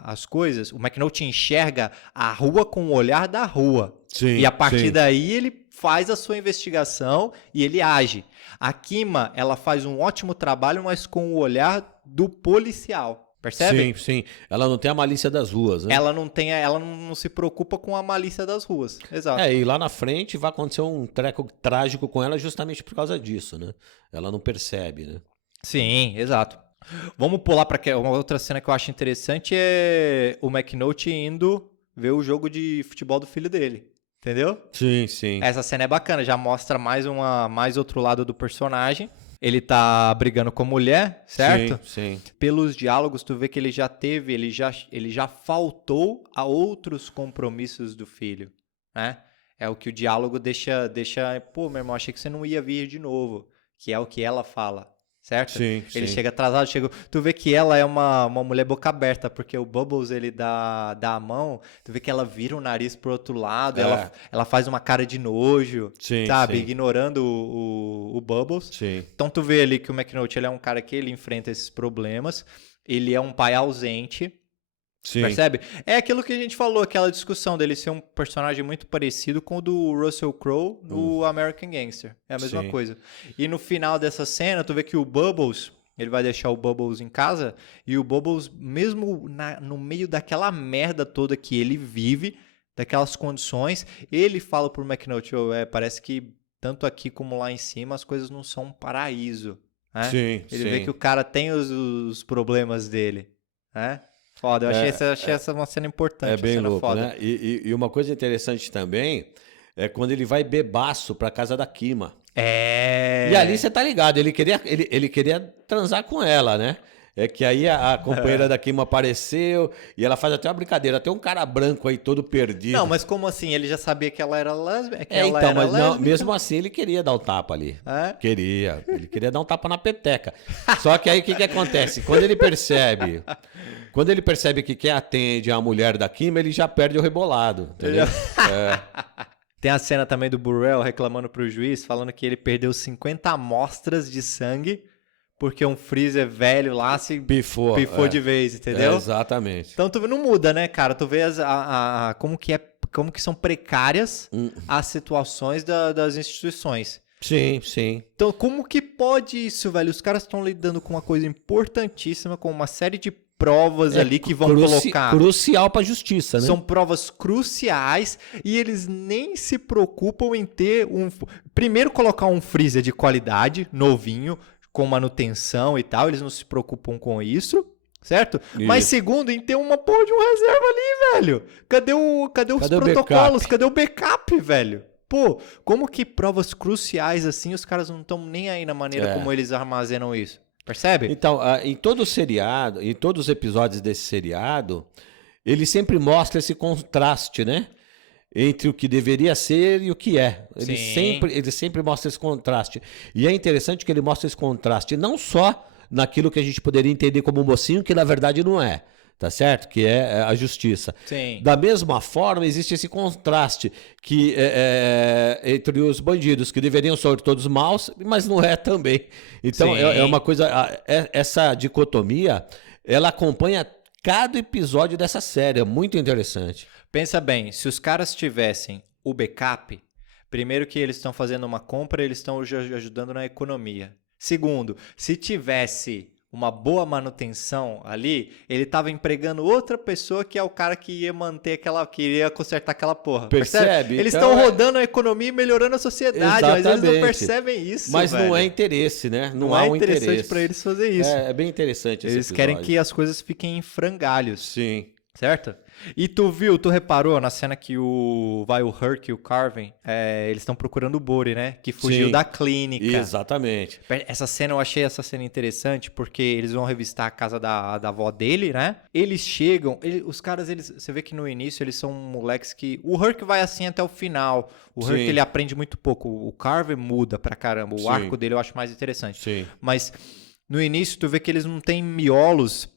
as coisas, o McNulty enxerga a rua com o olhar da rua. Sim, e a partir daí ele faz a sua investigação e ele age. A Kima, ela faz um ótimo trabalho, mas com o olhar do policial. Percebe? Sim, sim. Ela não tem a malícia das ruas, né? Ela não se preocupa com a malícia das ruas. Exato. E lá na frente vai acontecer um treco trágico com ela justamente por causa disso, né? Ela não percebe, né? Sim, exato. Vamos pular para uma outra cena que eu acho interessante é o McNulty indo ver o jogo de futebol do filho dele. Entendeu? Sim, sim. Essa cena é bacana, já mostra mais outro lado do personagem. Ele tá brigando com a mulher, certo? Sim, sim. Pelos diálogos, tu vê que ele já faltou a outros compromissos do filho, né? É o que o diálogo deixa, pô, meu irmão, achei que você não ia vir de novo, que é o que ela fala, certo? Sim, Ele sim. chega atrasado, tu vê que ela é uma mulher boca aberta, porque o Bubbles, ele dá a mão, tu vê que ela vira o nariz pro outro lado, ela faz uma cara de nojo, Sim, sabe? sim. Ignorando o Bubbles. Sim. Então tu vê ali que o McNulty, ele é um cara que ele enfrenta esses problemas, ele é um pai ausente, Sim. percebe? É aquilo que a gente falou, aquela discussão dele ser um personagem muito parecido com o do Russell Crowe no American Gangster. É a mesma Sim. coisa. E no final dessa cena, tu vê que o Bubbles, ele vai deixar o Bubbles em casa, e o Bubbles, mesmo no meio daquela merda toda que ele vive, daquelas condições, ele fala pro McNulty, parece que tanto aqui como lá em cima as coisas não são um paraíso. Né? Sim, Ele sim. vê que o cara tem os problemas dele. Né? Foda, eu achei essa uma cena importante. É bem cena louco, foda. né? E uma coisa interessante também é quando ele vai bebaço pra casa da Kima. E ali você tá ligado, ele queria transar com ela, né? É que aí a companheira da Kima apareceu e ela faz até uma brincadeira. Tem um cara branco aí todo perdido. Não, mas como assim? Ele já sabia que ela era lésbica? Mas não, mesmo assim ele queria dar um tapa ali. É? Ele queria dar um tapa na peteca. Só que aí o que acontece? Quando ele percebe que quem atende é a mulher da Kima, ele já perde o rebolado, entendeu? Tem a cena também do Burrell reclamando pro juiz, falando que ele perdeu 50 amostras de sangue porque um freezer velho lá se Pifou de vez, entendeu? Exatamente. Então tu não muda, né, cara? Tu vê como que são precárias as situações das instituições. Sim, sim. Então, como que pode isso, velho? Os caras estão lidando com uma coisa importantíssima, com uma série de provas ali que vão colocar. Crucial pra justiça, né? São provas cruciais e eles nem se preocupam em ter primeiro, colocar um freezer de qualidade, novinho, com manutenção e tal. Eles não se preocupam com isso, certo? Isso. Mas segundo, em ter uma porra de um reserva ali, velho. Cadê os protocolos? Cadê o backup, velho? Pô, como que provas cruciais assim, os caras não estão nem aí na maneira como eles armazenam isso? Percebe? Então, em todo seriado, em todos os episódios desse seriado, ele sempre mostra esse contraste, né? Entre o que deveria ser e o que é. Ele sempre mostra esse contraste. E é interessante que ele mostra esse contraste não só naquilo que a gente poderia entender como mocinho, que na verdade não é. Tá certo? Que é a justiça. Sim. Da mesma forma, existe esse contraste que entre os bandidos, que deveriam ser todos maus, mas não é também. Então, é uma coisa... Essa dicotomia, ela acompanha cada episódio dessa série. É muito interessante. Pensa bem, se os caras tivessem o backup, primeiro que eles estão fazendo uma compra, eles estão ajudando na economia. Segundo, se tivesse uma boa manutenção ali, ele tava empregando outra pessoa que é o cara que ia que iria consertar aquela porra. Percebe? Eles Então, estão rodando a economia e melhorando a sociedade, mas eles não percebem isso, mas velho. não é interesse, né? Não é há um interessante interesse pra eles fazer isso. É bem interessante esse Eles episódio. querem que as coisas fiquem em frangalhos. Sim. Certo? E tu reparou na cena que o Herc e o Carvin, eles estão procurando o Bori, né? Que fugiu Sim. da clínica. Exatamente. Eu achei essa cena interessante, porque eles vão revistar a casa da avó dele, né? Eles chegam, os caras, você vê que no início eles são moleques que... O Herc vai assim até o final. O Herc, ele aprende muito pouco. O Carvin muda pra caramba. O arco dele eu acho mais interessante. Sim. Mas no início tu vê que eles não têm miolos.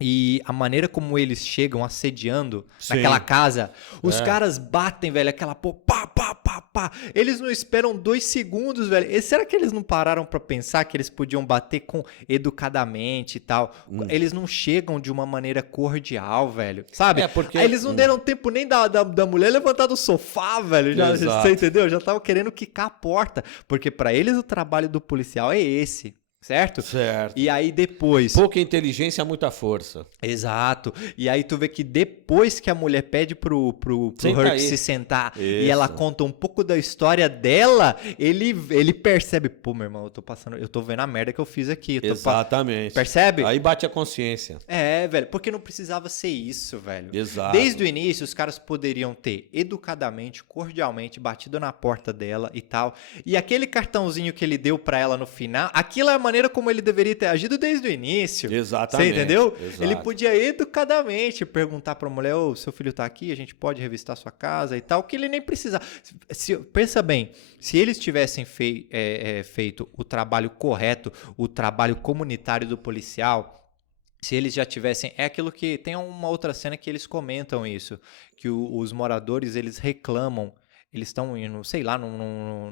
E a maneira como eles chegam assediando naquela casa, os caras batem, velho, aquela pá, pá, pá, pá. Eles não esperam 2 segundos, velho. E será que eles não pararam pra pensar que eles podiam bater educadamente e tal? Eles não chegam de uma maneira cordial, velho, sabe? Porque... Aí eles não deram tempo nem da mulher levantar do sofá, velho. Você entendeu? Já tava querendo quicar a porta. Porque pra eles o trabalho do policial é esse. certo? Certo. E aí depois... Pouca inteligência, muita força. Exato. E aí tu vê que depois que a mulher pede pro Senta Herc aí. se sentar e Isso. ela conta um pouco da história dela, ele percebe, pô, meu irmão, eu tô vendo a merda que eu fiz aqui. Exatamente. Percebe? Aí bate a consciência. É, velho, porque não precisava ser isso, velho. Exato. Desde o início, os caras poderiam ter educadamente, cordialmente, batido na porta dela e tal. E aquele cartãozinho que ele deu pra ela no final, aquilo é a maneira como ele deveria ter agido desde o início. Exatamente. Você entendeu? Exato. Ele podia educadamente perguntar pra mulher, ô, seu filho tá aqui, a gente pode revistar sua casa e tal, que ele nem precisava. Pensa bem, se eles tivessem feito o trabalho correto, o trabalho comunitário do policial, se eles já tivessem... É aquilo que... Tem uma outra cena que eles comentam isso, que os moradores, eles reclamam, eles estão indo, sei lá,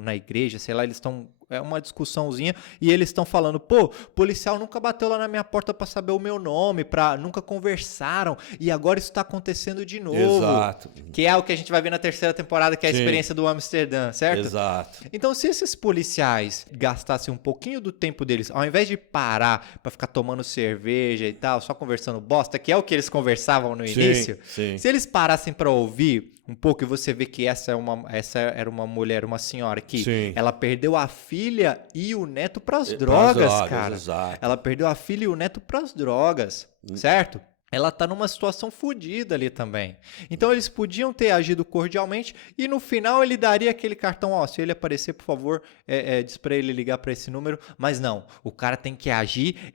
na igreja, sei lá, eles estão... É uma discussãozinha e eles estão falando, pô, policial nunca bateu lá na minha porta pra saber o meu nome, nunca conversaram e agora isso tá acontecendo de novo. Exato. Que é o que a gente vai ver na terceira temporada, que é a Sim. experiência do Amsterdã, certo? Exato. Então, se esses policiais gastassem um pouquinho do tempo deles, ao invés de parar pra ficar tomando cerveja e tal, só conversando bosta, que é o que eles conversavam no início, Sim. se eles parassem pra ouvir um pouco e você vê que essa era uma mulher, uma senhora que Sim. ela perdeu a filha e o neto pras drogas, cara. Exato. Ela perdeu a filha e o neto pras drogas, certo? Ela tá numa situação fodida ali também. Então eles podiam ter agido cordialmente e no final ele daria aquele cartão, ó, se ele aparecer, por favor, diz pra ele ligar pra esse número, mas não, o cara tem que agir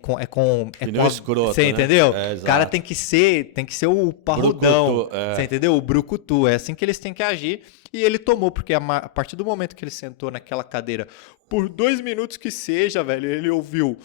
escroto, você né? entendeu? É, O cara exato. tem que ser o parrudão, Brucutu, você entendeu? O brucutu, é assim que eles têm que agir. E ele tomou, porque a partir do momento que ele sentou naquela cadeira, por 2 minutos que seja, velho, ele ouviu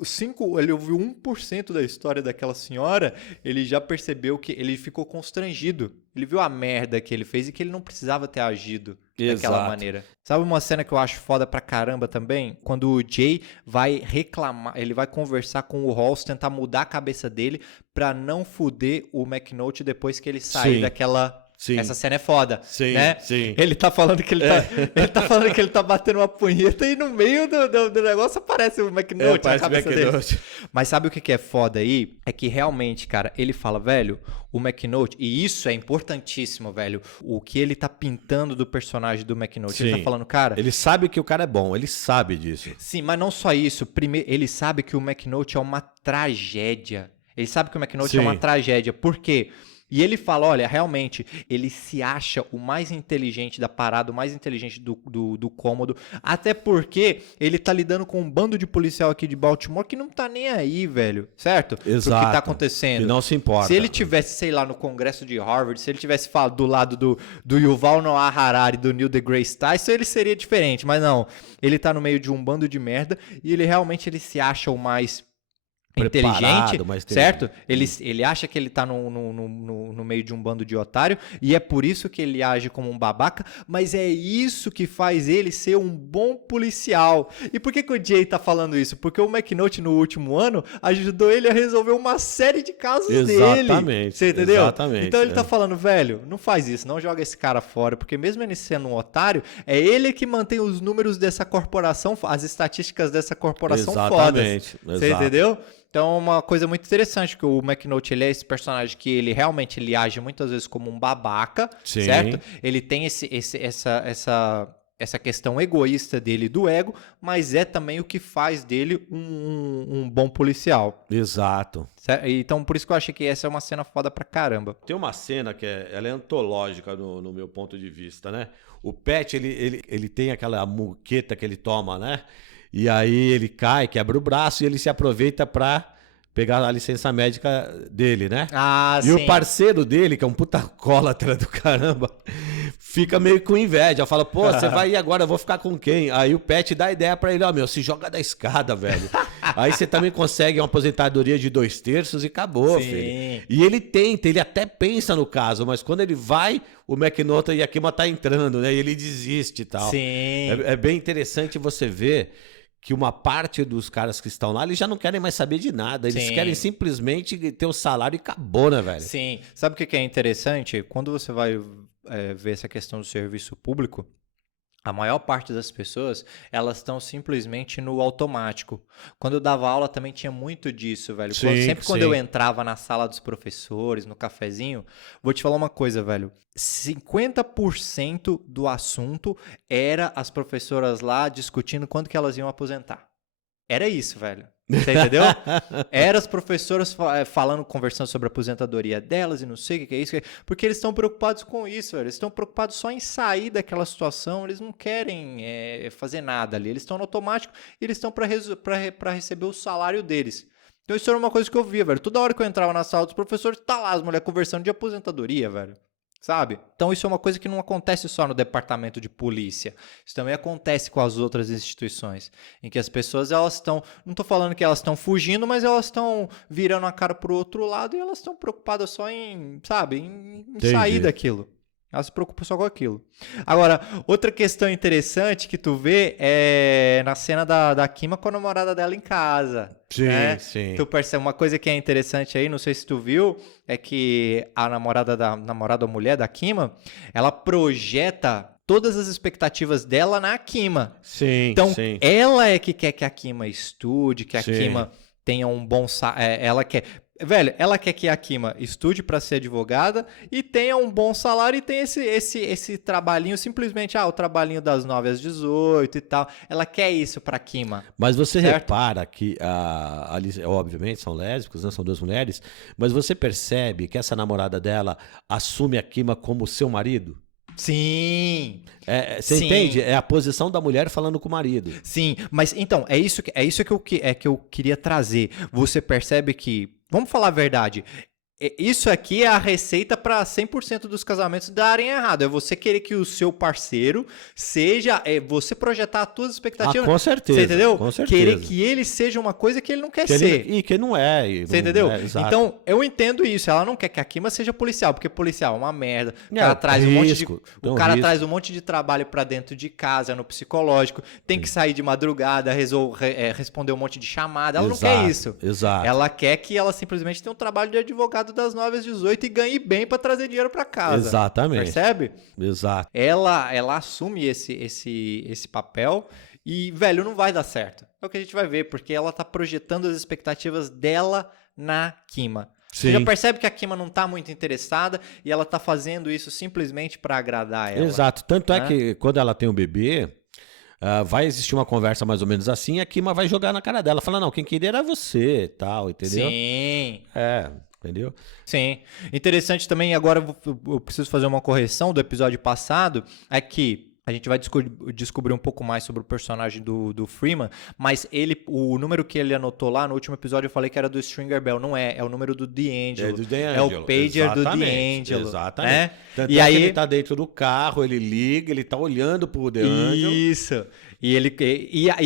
1% da história daquela senhora, ele já percebeu que ele ficou constrangido. Ele viu a merda que ele fez e que ele não precisava ter agido daquela Exato. maneira. Sabe uma cena que eu acho foda pra caramba também? Quando o Jay vai reclamar, ele vai conversar com o Halls, tentar mudar a cabeça dele pra não fuder o McNulty depois que ele sair Sim. daquela... Sim. Essa cena é foda, Sim, né? sim. Ele tá falando que ele tá falando que ele tá batendo uma punheta e no meio do negócio aparece o McNulty na cabeça dele. Mas sabe o que é foda aí? É que realmente, cara, ele fala, velho, o McNulty, e isso é importantíssimo, velho, o que ele tá pintando do personagem do McNulty. Ele tá Sim. falando, cara... Ele sabe que o cara é bom, ele sabe disso. Sim, mas não só isso. Primeiro, ele sabe que o McNulty é uma tragédia. Ele sabe que o McNulty é Sim. uma tragédia. Por quê? E ele fala, olha, realmente, ele se acha o mais inteligente da parada, o mais inteligente do cômodo, até porque ele tá lidando com um bando de policial aqui de Baltimore que não tá nem aí, velho, certo? Exato. Pro que tá acontecendo. E não se importa. Se ele tivesse, sei lá, no congresso de Harvard, se ele tivesse falado do lado do Yuval Noah Harari, do Neil deGrasse Tyson, ele seria diferente, mas não. Ele tá no meio de um bando de merda e ele realmente se acha o mais... inteligente, mais certo? Ele acha que ele tá no meio de um bando de otário e é por isso que ele age como um babaca, mas é isso que faz ele ser um bom policial. E por que o Jay tá falando isso? Porque o McNulty no último ano ajudou ele a resolver uma série de casos dele. Exatamente. Você entendeu? Exatamente. Então ele tá falando, velho, não faz isso, não joga esse cara fora, porque mesmo ele sendo um otário, é ele que mantém os números dessa corporação, as estatísticas dessa corporação Exatamente. fodas. Você Exato. entendeu? Então, é uma coisa muito interessante que o McNulty, ele é esse personagem que ele realmente ele age muitas vezes como um babaca, Sim. certo? Ele tem essa questão egoísta dele do ego, mas é também o que faz dele um bom policial. Exato. Certo? Então, por isso que eu achei que essa é uma cena foda pra caramba. Tem uma cena que ela é antológica no meu ponto de vista, né? O Pat, ele tem aquela muqueta que ele toma, né? E aí ele cai, quebra o braço e ele se aproveita pra pegar a licença médica dele, né? Ah, E sim. o parceiro dele, que é um puta cólatra do caramba, fica meio com inveja. Fala, pô, você vai ir agora, eu vou ficar com quem? Aí o Pat dá a ideia pra ele, ó, meu, se joga da escada, velho. Aí você também consegue uma aposentadoria de 2/3 e acabou, Sim. filho. E ele tenta, ele até pensa no caso, mas quando ele vai, o McNulty e a Kima tá entrando, né? E ele desiste e tal. Sim. É bem interessante você ver que uma parte dos caras que estão lá, eles já não querem mais saber de nada. Eles Sim. querem simplesmente ter o salário e acabou, né, velho? Sim. Sabe o que é interessante? Quando você vai ver essa questão do serviço público, A maior parte das pessoas, elas estão simplesmente no automático. Quando eu dava aula também tinha muito disso, velho. Sim, Sempre quando sim. eu entrava na sala dos professores, no cafezinho, vou te falar uma coisa, velho. 50% do assunto era as professoras lá discutindo quando que elas iam aposentar. Era isso, velho. Você entendeu? Era as professoras falando, conversando sobre a aposentadoria delas e não sei o que é isso. Porque eles estão preocupados com isso, velho. Eles estão preocupados só em sair daquela situação. Eles não querem fazer nada ali. Eles estão no automático e eles estão para receber o salário deles. Então isso era uma coisa que eu via, velho. Toda hora que eu entrava na sala dos professores, tá lá as mulheres conversando de aposentadoria, velho. Sabe? Então isso é uma coisa que não acontece só no departamento de polícia. Isso também acontece com as outras instituições, em que as pessoas, elas estão, não estou falando que elas estão fugindo, mas elas estão virando a cara pro outro lado e elas estão preocupadas só em, sabe, em sair daquilo. Elas se preocupam só com aquilo. Agora, outra questão interessante que tu vê é na cena da Kima com a namorada dela em casa. Sim, né? sim. Tu percebe, uma coisa que é interessante aí, não sei se tu viu, é que a namorada mulher da Kima, ela projeta todas as expectativas dela na Kima. Sim, Então, sim. ela é que quer que a Kima estude, que a Sim. Kima tenha um bom... ela quer... Velho, ela quer que a Kima estude para ser advogada e tenha um bom salário e tenha esse trabalhinho, simplesmente, o trabalhinho das 9 às 18 e tal. Ela quer isso pra Kima. Mas você certo? repara que, obviamente, são lésbicos, né? São duas mulheres, mas você percebe que essa namorada dela assume a Kima como seu marido? Sim. Você Sim. entende? É a posição da mulher falando com o marido. Sim, mas então, é isso que eu queria trazer. Você percebe que, vamos falar a verdade, isso aqui é a receita para 100% dos casamentos darem errado. É você querer que o seu parceiro seja... você projetar as suas expectativas. Com certeza. Você entendeu? Com certeza. Querer que ele seja uma coisa que ele não quer ser. E que não é. Você entendeu? Exato. Então, eu entendo isso. Ela não quer que a Kima seja policial, porque policial é uma merda. O É, cara traz risco, tem o um cara risco. traz um monte de trabalho pra dentro de casa, no psicológico, tem que sair de madrugada, responder um monte de chamada. Ela não quer isso. Exato. Ela quer que ela simplesmente tenha um trabalho de advogado das 9 às 18 e ganhe bem pra trazer dinheiro pra casa. Exatamente. Percebe? Exato. Ela assume esse papel e, velho, não vai dar certo. É o que a gente vai ver, porque ela tá projetando as expectativas dela na Kima. Você já percebe que a Kima não tá muito interessada e ela tá fazendo isso simplesmente pra agradar ela. Exato. Tanto né? é que quando ela tem um bebê, vai existir uma conversa mais ou menos assim, e a Kima vai jogar na cara dela, falando, não, quem queria era você, tal, entendeu? Sim. Entendeu? Sim. Interessante também, agora eu preciso fazer uma correção do episódio passado, é que a gente vai descobrir um pouco mais sobre o personagem do Freeman, mas o número que ele anotou lá no último episódio eu falei que era do Stringer Bell, não é o número do D'Angelo. É do D'Angelo. É o pager do Exatamente, D'Angelo. Exatamente. Né? Tanto E é aí que ele tá dentro do carro, ele liga, ele tá olhando pro D'Angelo. Isso. E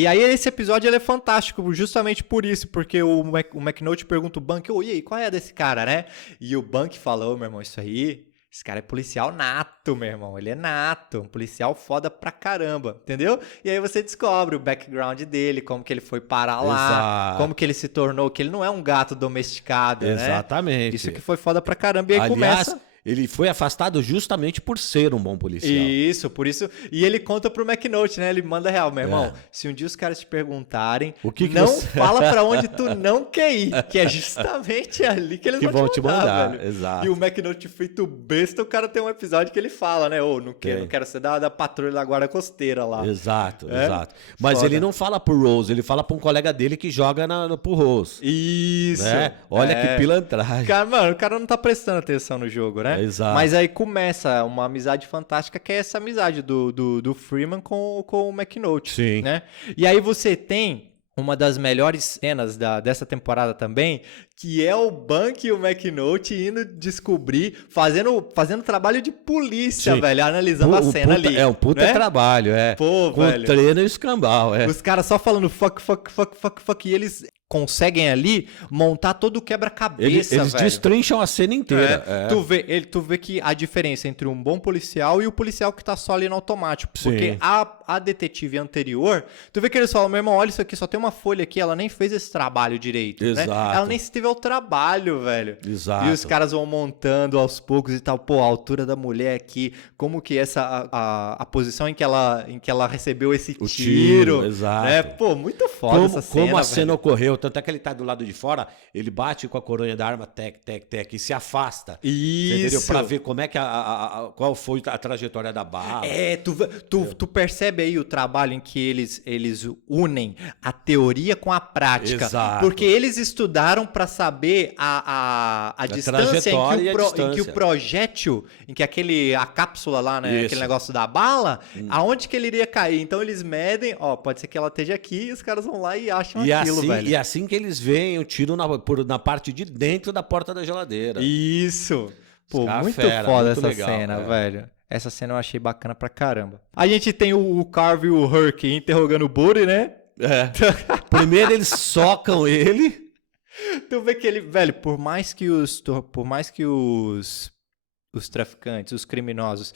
aí esse episódio ele é fantástico justamente por isso, porque o McNulty pergunta o Bunk, e aí, qual é desse cara, né? E o Bunk falou, meu irmão, esse cara é policial nato, meu irmão. Ele é nato, um policial foda pra caramba, entendeu? E aí você descobre o background dele, como que ele foi parar lá, Exato. como que ele se tornou, que ele não é um gato domesticado, né? Exatamente. Isso que foi foda pra caramba. E aí Aliás, começa... ele foi afastado justamente por ser um bom policial. Isso, por isso. E ele conta pro McNulty, né? Ele manda real, meu irmão. Se um dia os caras te perguntarem, O que não você... fala pra onde tu não quer ir, que é justamente ali que eles vão te mandar, velho. Exato. E o McNulty feito besta, o cara tem um episódio que ele fala, né? Não quero ser da patrulha da guarda costeira lá. Exato, exato. Mas Foda. ele não fala pro Rose, ele fala pra um colega dele que joga pro Rose. Isso. Né? Olha que pilantragem. Cara, mano, o cara não tá prestando atenção no jogo, né? Exato. Mas aí começa uma amizade fantástica, que é essa amizade do Freeman com o McNulty. Sim. Né? E aí você tem uma das melhores cenas dessa temporada também, que é o Bunk e o McNulty indo descobrir, fazendo trabalho de polícia, Sim. velho, analisando a cena ali. É um puta né? trabalho, Pô, com velho. treino e escambau, Os caras só falando fuck, e eles conseguem ali montar todo o quebra-cabeça, Eles velho. destrincham a cena inteira. É. Tu vê que a diferença entre um bom policial e o policial que tá só ali no automático. Porque Sim. a detetive anterior, tu vê que eles falam, meu irmão, olha isso aqui, só tem uma folha aqui, ela nem fez esse trabalho direito, né? Exato. Ela nem se teve ao trabalho, velho. Exato. E os caras vão montando aos poucos e tal, pô, a altura da mulher aqui, como que a posição em que ela recebeu esse O tiro, exato. né? Pô, muito foda essa cena, Como a velho. cena ocorreu, tanto é que ele tá do lado de fora, ele bate com a coronha da arma, tec, e se afasta. Você entendeu? Isso. Pra ver como é que qual foi a trajetória da bala. Tu percebe aí o trabalho em que eles unem a teoria com a prática. Exato. Porque eles estudaram para saber a distância trajetória e a em que o distância. projétil, em que a cápsula lá, né, Isso. aquele negócio da bala, aonde que ele iria cair. Então eles medem, ó, pode ser que ela esteja aqui e os caras vão lá e acham aquilo, velho. E assim que eles veem o tiro na parte de dentro da porta da geladeira. Isso. Pô, caras muito fera, foda muito essa legal, cena, é. velho. Essa cena eu achei bacana pra caramba. A gente tem o Carve e o Herc interrogando o Buddy, né? É. Primeiro eles socam ele. Tu vê que ele, velho, por mais que os traficantes, os criminosos,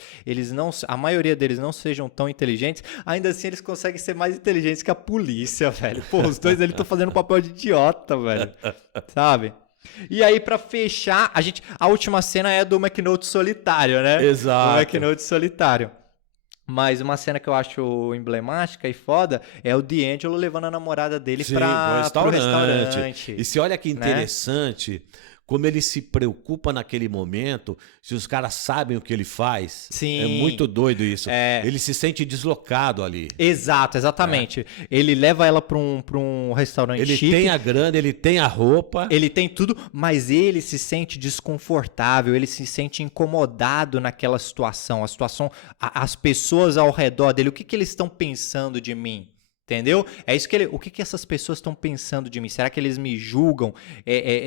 a maioria deles não sejam tão inteligentes, ainda assim eles conseguem ser mais inteligentes que a polícia, velho. Pô, os dois ali estão fazendo um papel de idiota, velho. Sabe? E aí, pra fechar, a última cena é do McNulty solitário, né? Exato. O McNulty solitário. Mas uma cena que eu acho emblemática e foda é o D'Angelo levando a namorada dele Sim, pro restaurante. E se olha que né? interessante, como ele se preocupa naquele momento, se os caras sabem o que ele faz. Sim. É muito doido isso. É. Ele se sente deslocado ali. Exatamente. Ele leva ela pra um restaurante Ele chique. tem a grana, ele tem a roupa. Ele tem tudo, mas ele se sente desconfortável, ele se sente incomodado naquela situação. As pessoas ao redor dele, o que eles estão pensando de mim? Entendeu? É isso que o que essas pessoas estão pensando de mim? Será que eles me julgam?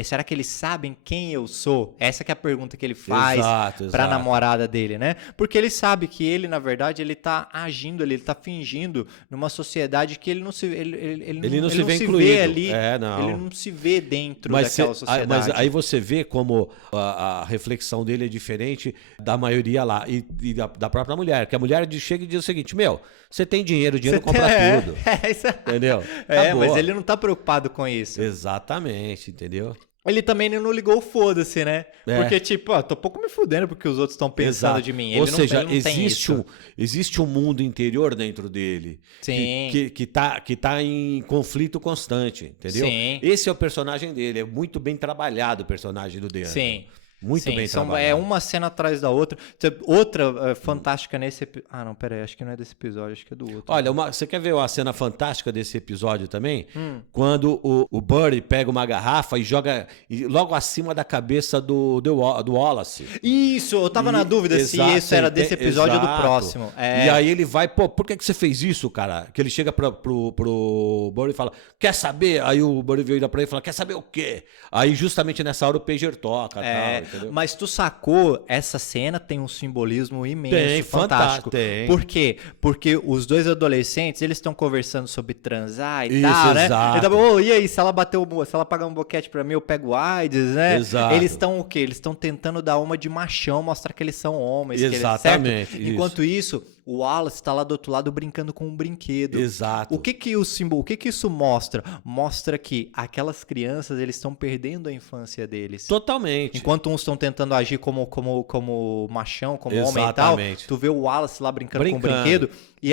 Será que eles sabem quem eu sou? Essa que é a pergunta que ele faz Exato. pra namorada dele, né? Porque ele sabe que ele, na verdade, ele tá agindo ali, ele tá fingindo numa sociedade que ele não se ele não se vê incluído. ali, Não. ele não se vê dentro daquela sociedade. Mas aí você vê como a reflexão dele é diferente da maioria lá e da própria mulher. Que a mulher chega e diz o seguinte, você tem dinheiro, o dinheiro compra tudo. Isso é... Entendeu? mas Acabou. ele não tá preocupado com isso. Exatamente, entendeu? Ele também não ligou o foda-se, né? É. Porque, tipo, tô pouco me fudendo porque os outros estão pensando Exato. de mim. Ou Ele seja, não tem isso. existe um mundo interior dentro dele. Sim. Que tá em conflito constante, entendeu? Sim. Esse é o personagem dele. É muito bem trabalhado o personagem do Deandre. Sim. Muito Sim, bem trabalhado. É uma cena atrás da outra. Outra fantástica nesse episódio. Ah, não, peraí, acho que não é desse episódio, acho que é do outro. Olha, você quer ver uma cena fantástica desse episódio também? Quando o Buddy pega uma garrafa e joga logo acima da cabeça do Wallace. Isso, eu tava na dúvida se isso era desse episódio ou do próximo. É. E aí ele vai, por que você fez isso, cara? Que ele chega pro Buddy e fala, quer saber? Aí o Buddy vira pra ele e fala, quer saber o quê? Aí justamente nessa hora o pager toca, tal. Entendeu? Mas tu sacou, essa cena tem um simbolismo imenso, Tem, fantástico. tem. Por quê? Porque os dois adolescentes, eles estão conversando sobre transar e Isso, tal, né? exato. Então, e aí, se ela pagar um boquete pra mim, eu pego AIDS, né? Exato. Eles estão o quê? Eles estão tentando dar uma de machão, mostrar que eles são homens. Exatamente, certo? isso. Enquanto isso, o Wallace tá lá do outro lado brincando com um brinquedo. Exato. O que isso mostra? Mostra que aquelas crianças, eles estão perdendo a infância deles. Totalmente. Enquanto uns estão tentando agir como machão, como homem e tal, Exatamente. tu vê o Wallace lá brincando com o brinquedo. E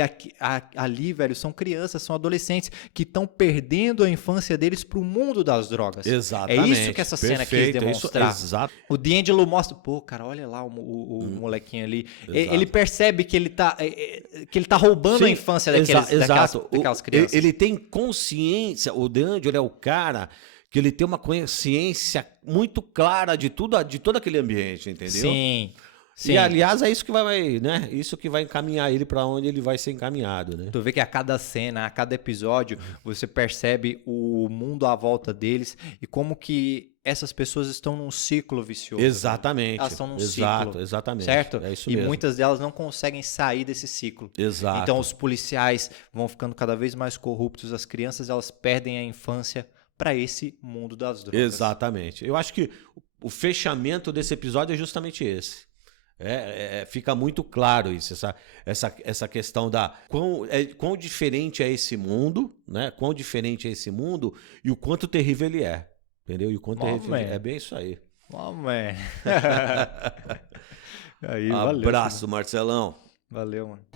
ali, velho, são crianças, são adolescentes que estão perdendo a infância deles pro mundo das drogas. Exatamente. É isso que essa cena quis demonstrar. Exato. O D'Angelo mostra, pô, cara, olha lá o molequinho ali. Exato. Ele percebe que ele tá roubando a infância daquelas crianças. Ele tem consciência, o D'Angelo é o cara que ele tem uma consciência muito clara de toda aquele ambiente, entendeu? Sim. E aliás é isso que vai, né? Isso que vai encaminhar ele para onde ele vai ser encaminhado, né? Tu vê que a cada cena, a cada episódio, você percebe o mundo à volta deles e como que essas pessoas estão num ciclo vicioso. Exatamente. Elas estão num Exato, ciclo. exatamente. Certo? É isso e mesmo. muitas delas não conseguem sair desse ciclo. Exato. Então os policiais vão ficando cada vez mais corruptos, as crianças elas perdem a infância para esse mundo das drogas. Exatamente. Eu acho que o fechamento desse episódio é justamente esse. Fica muito claro isso, essa questão da quão diferente é esse mundo, né? Quão diferente é esse mundo e o quanto terrível ele é. Entendeu? E o quanto terrível ele é. É bem isso aí. Oh, man. Aí, valeu. Abraço, Marcelão. Valeu, mano.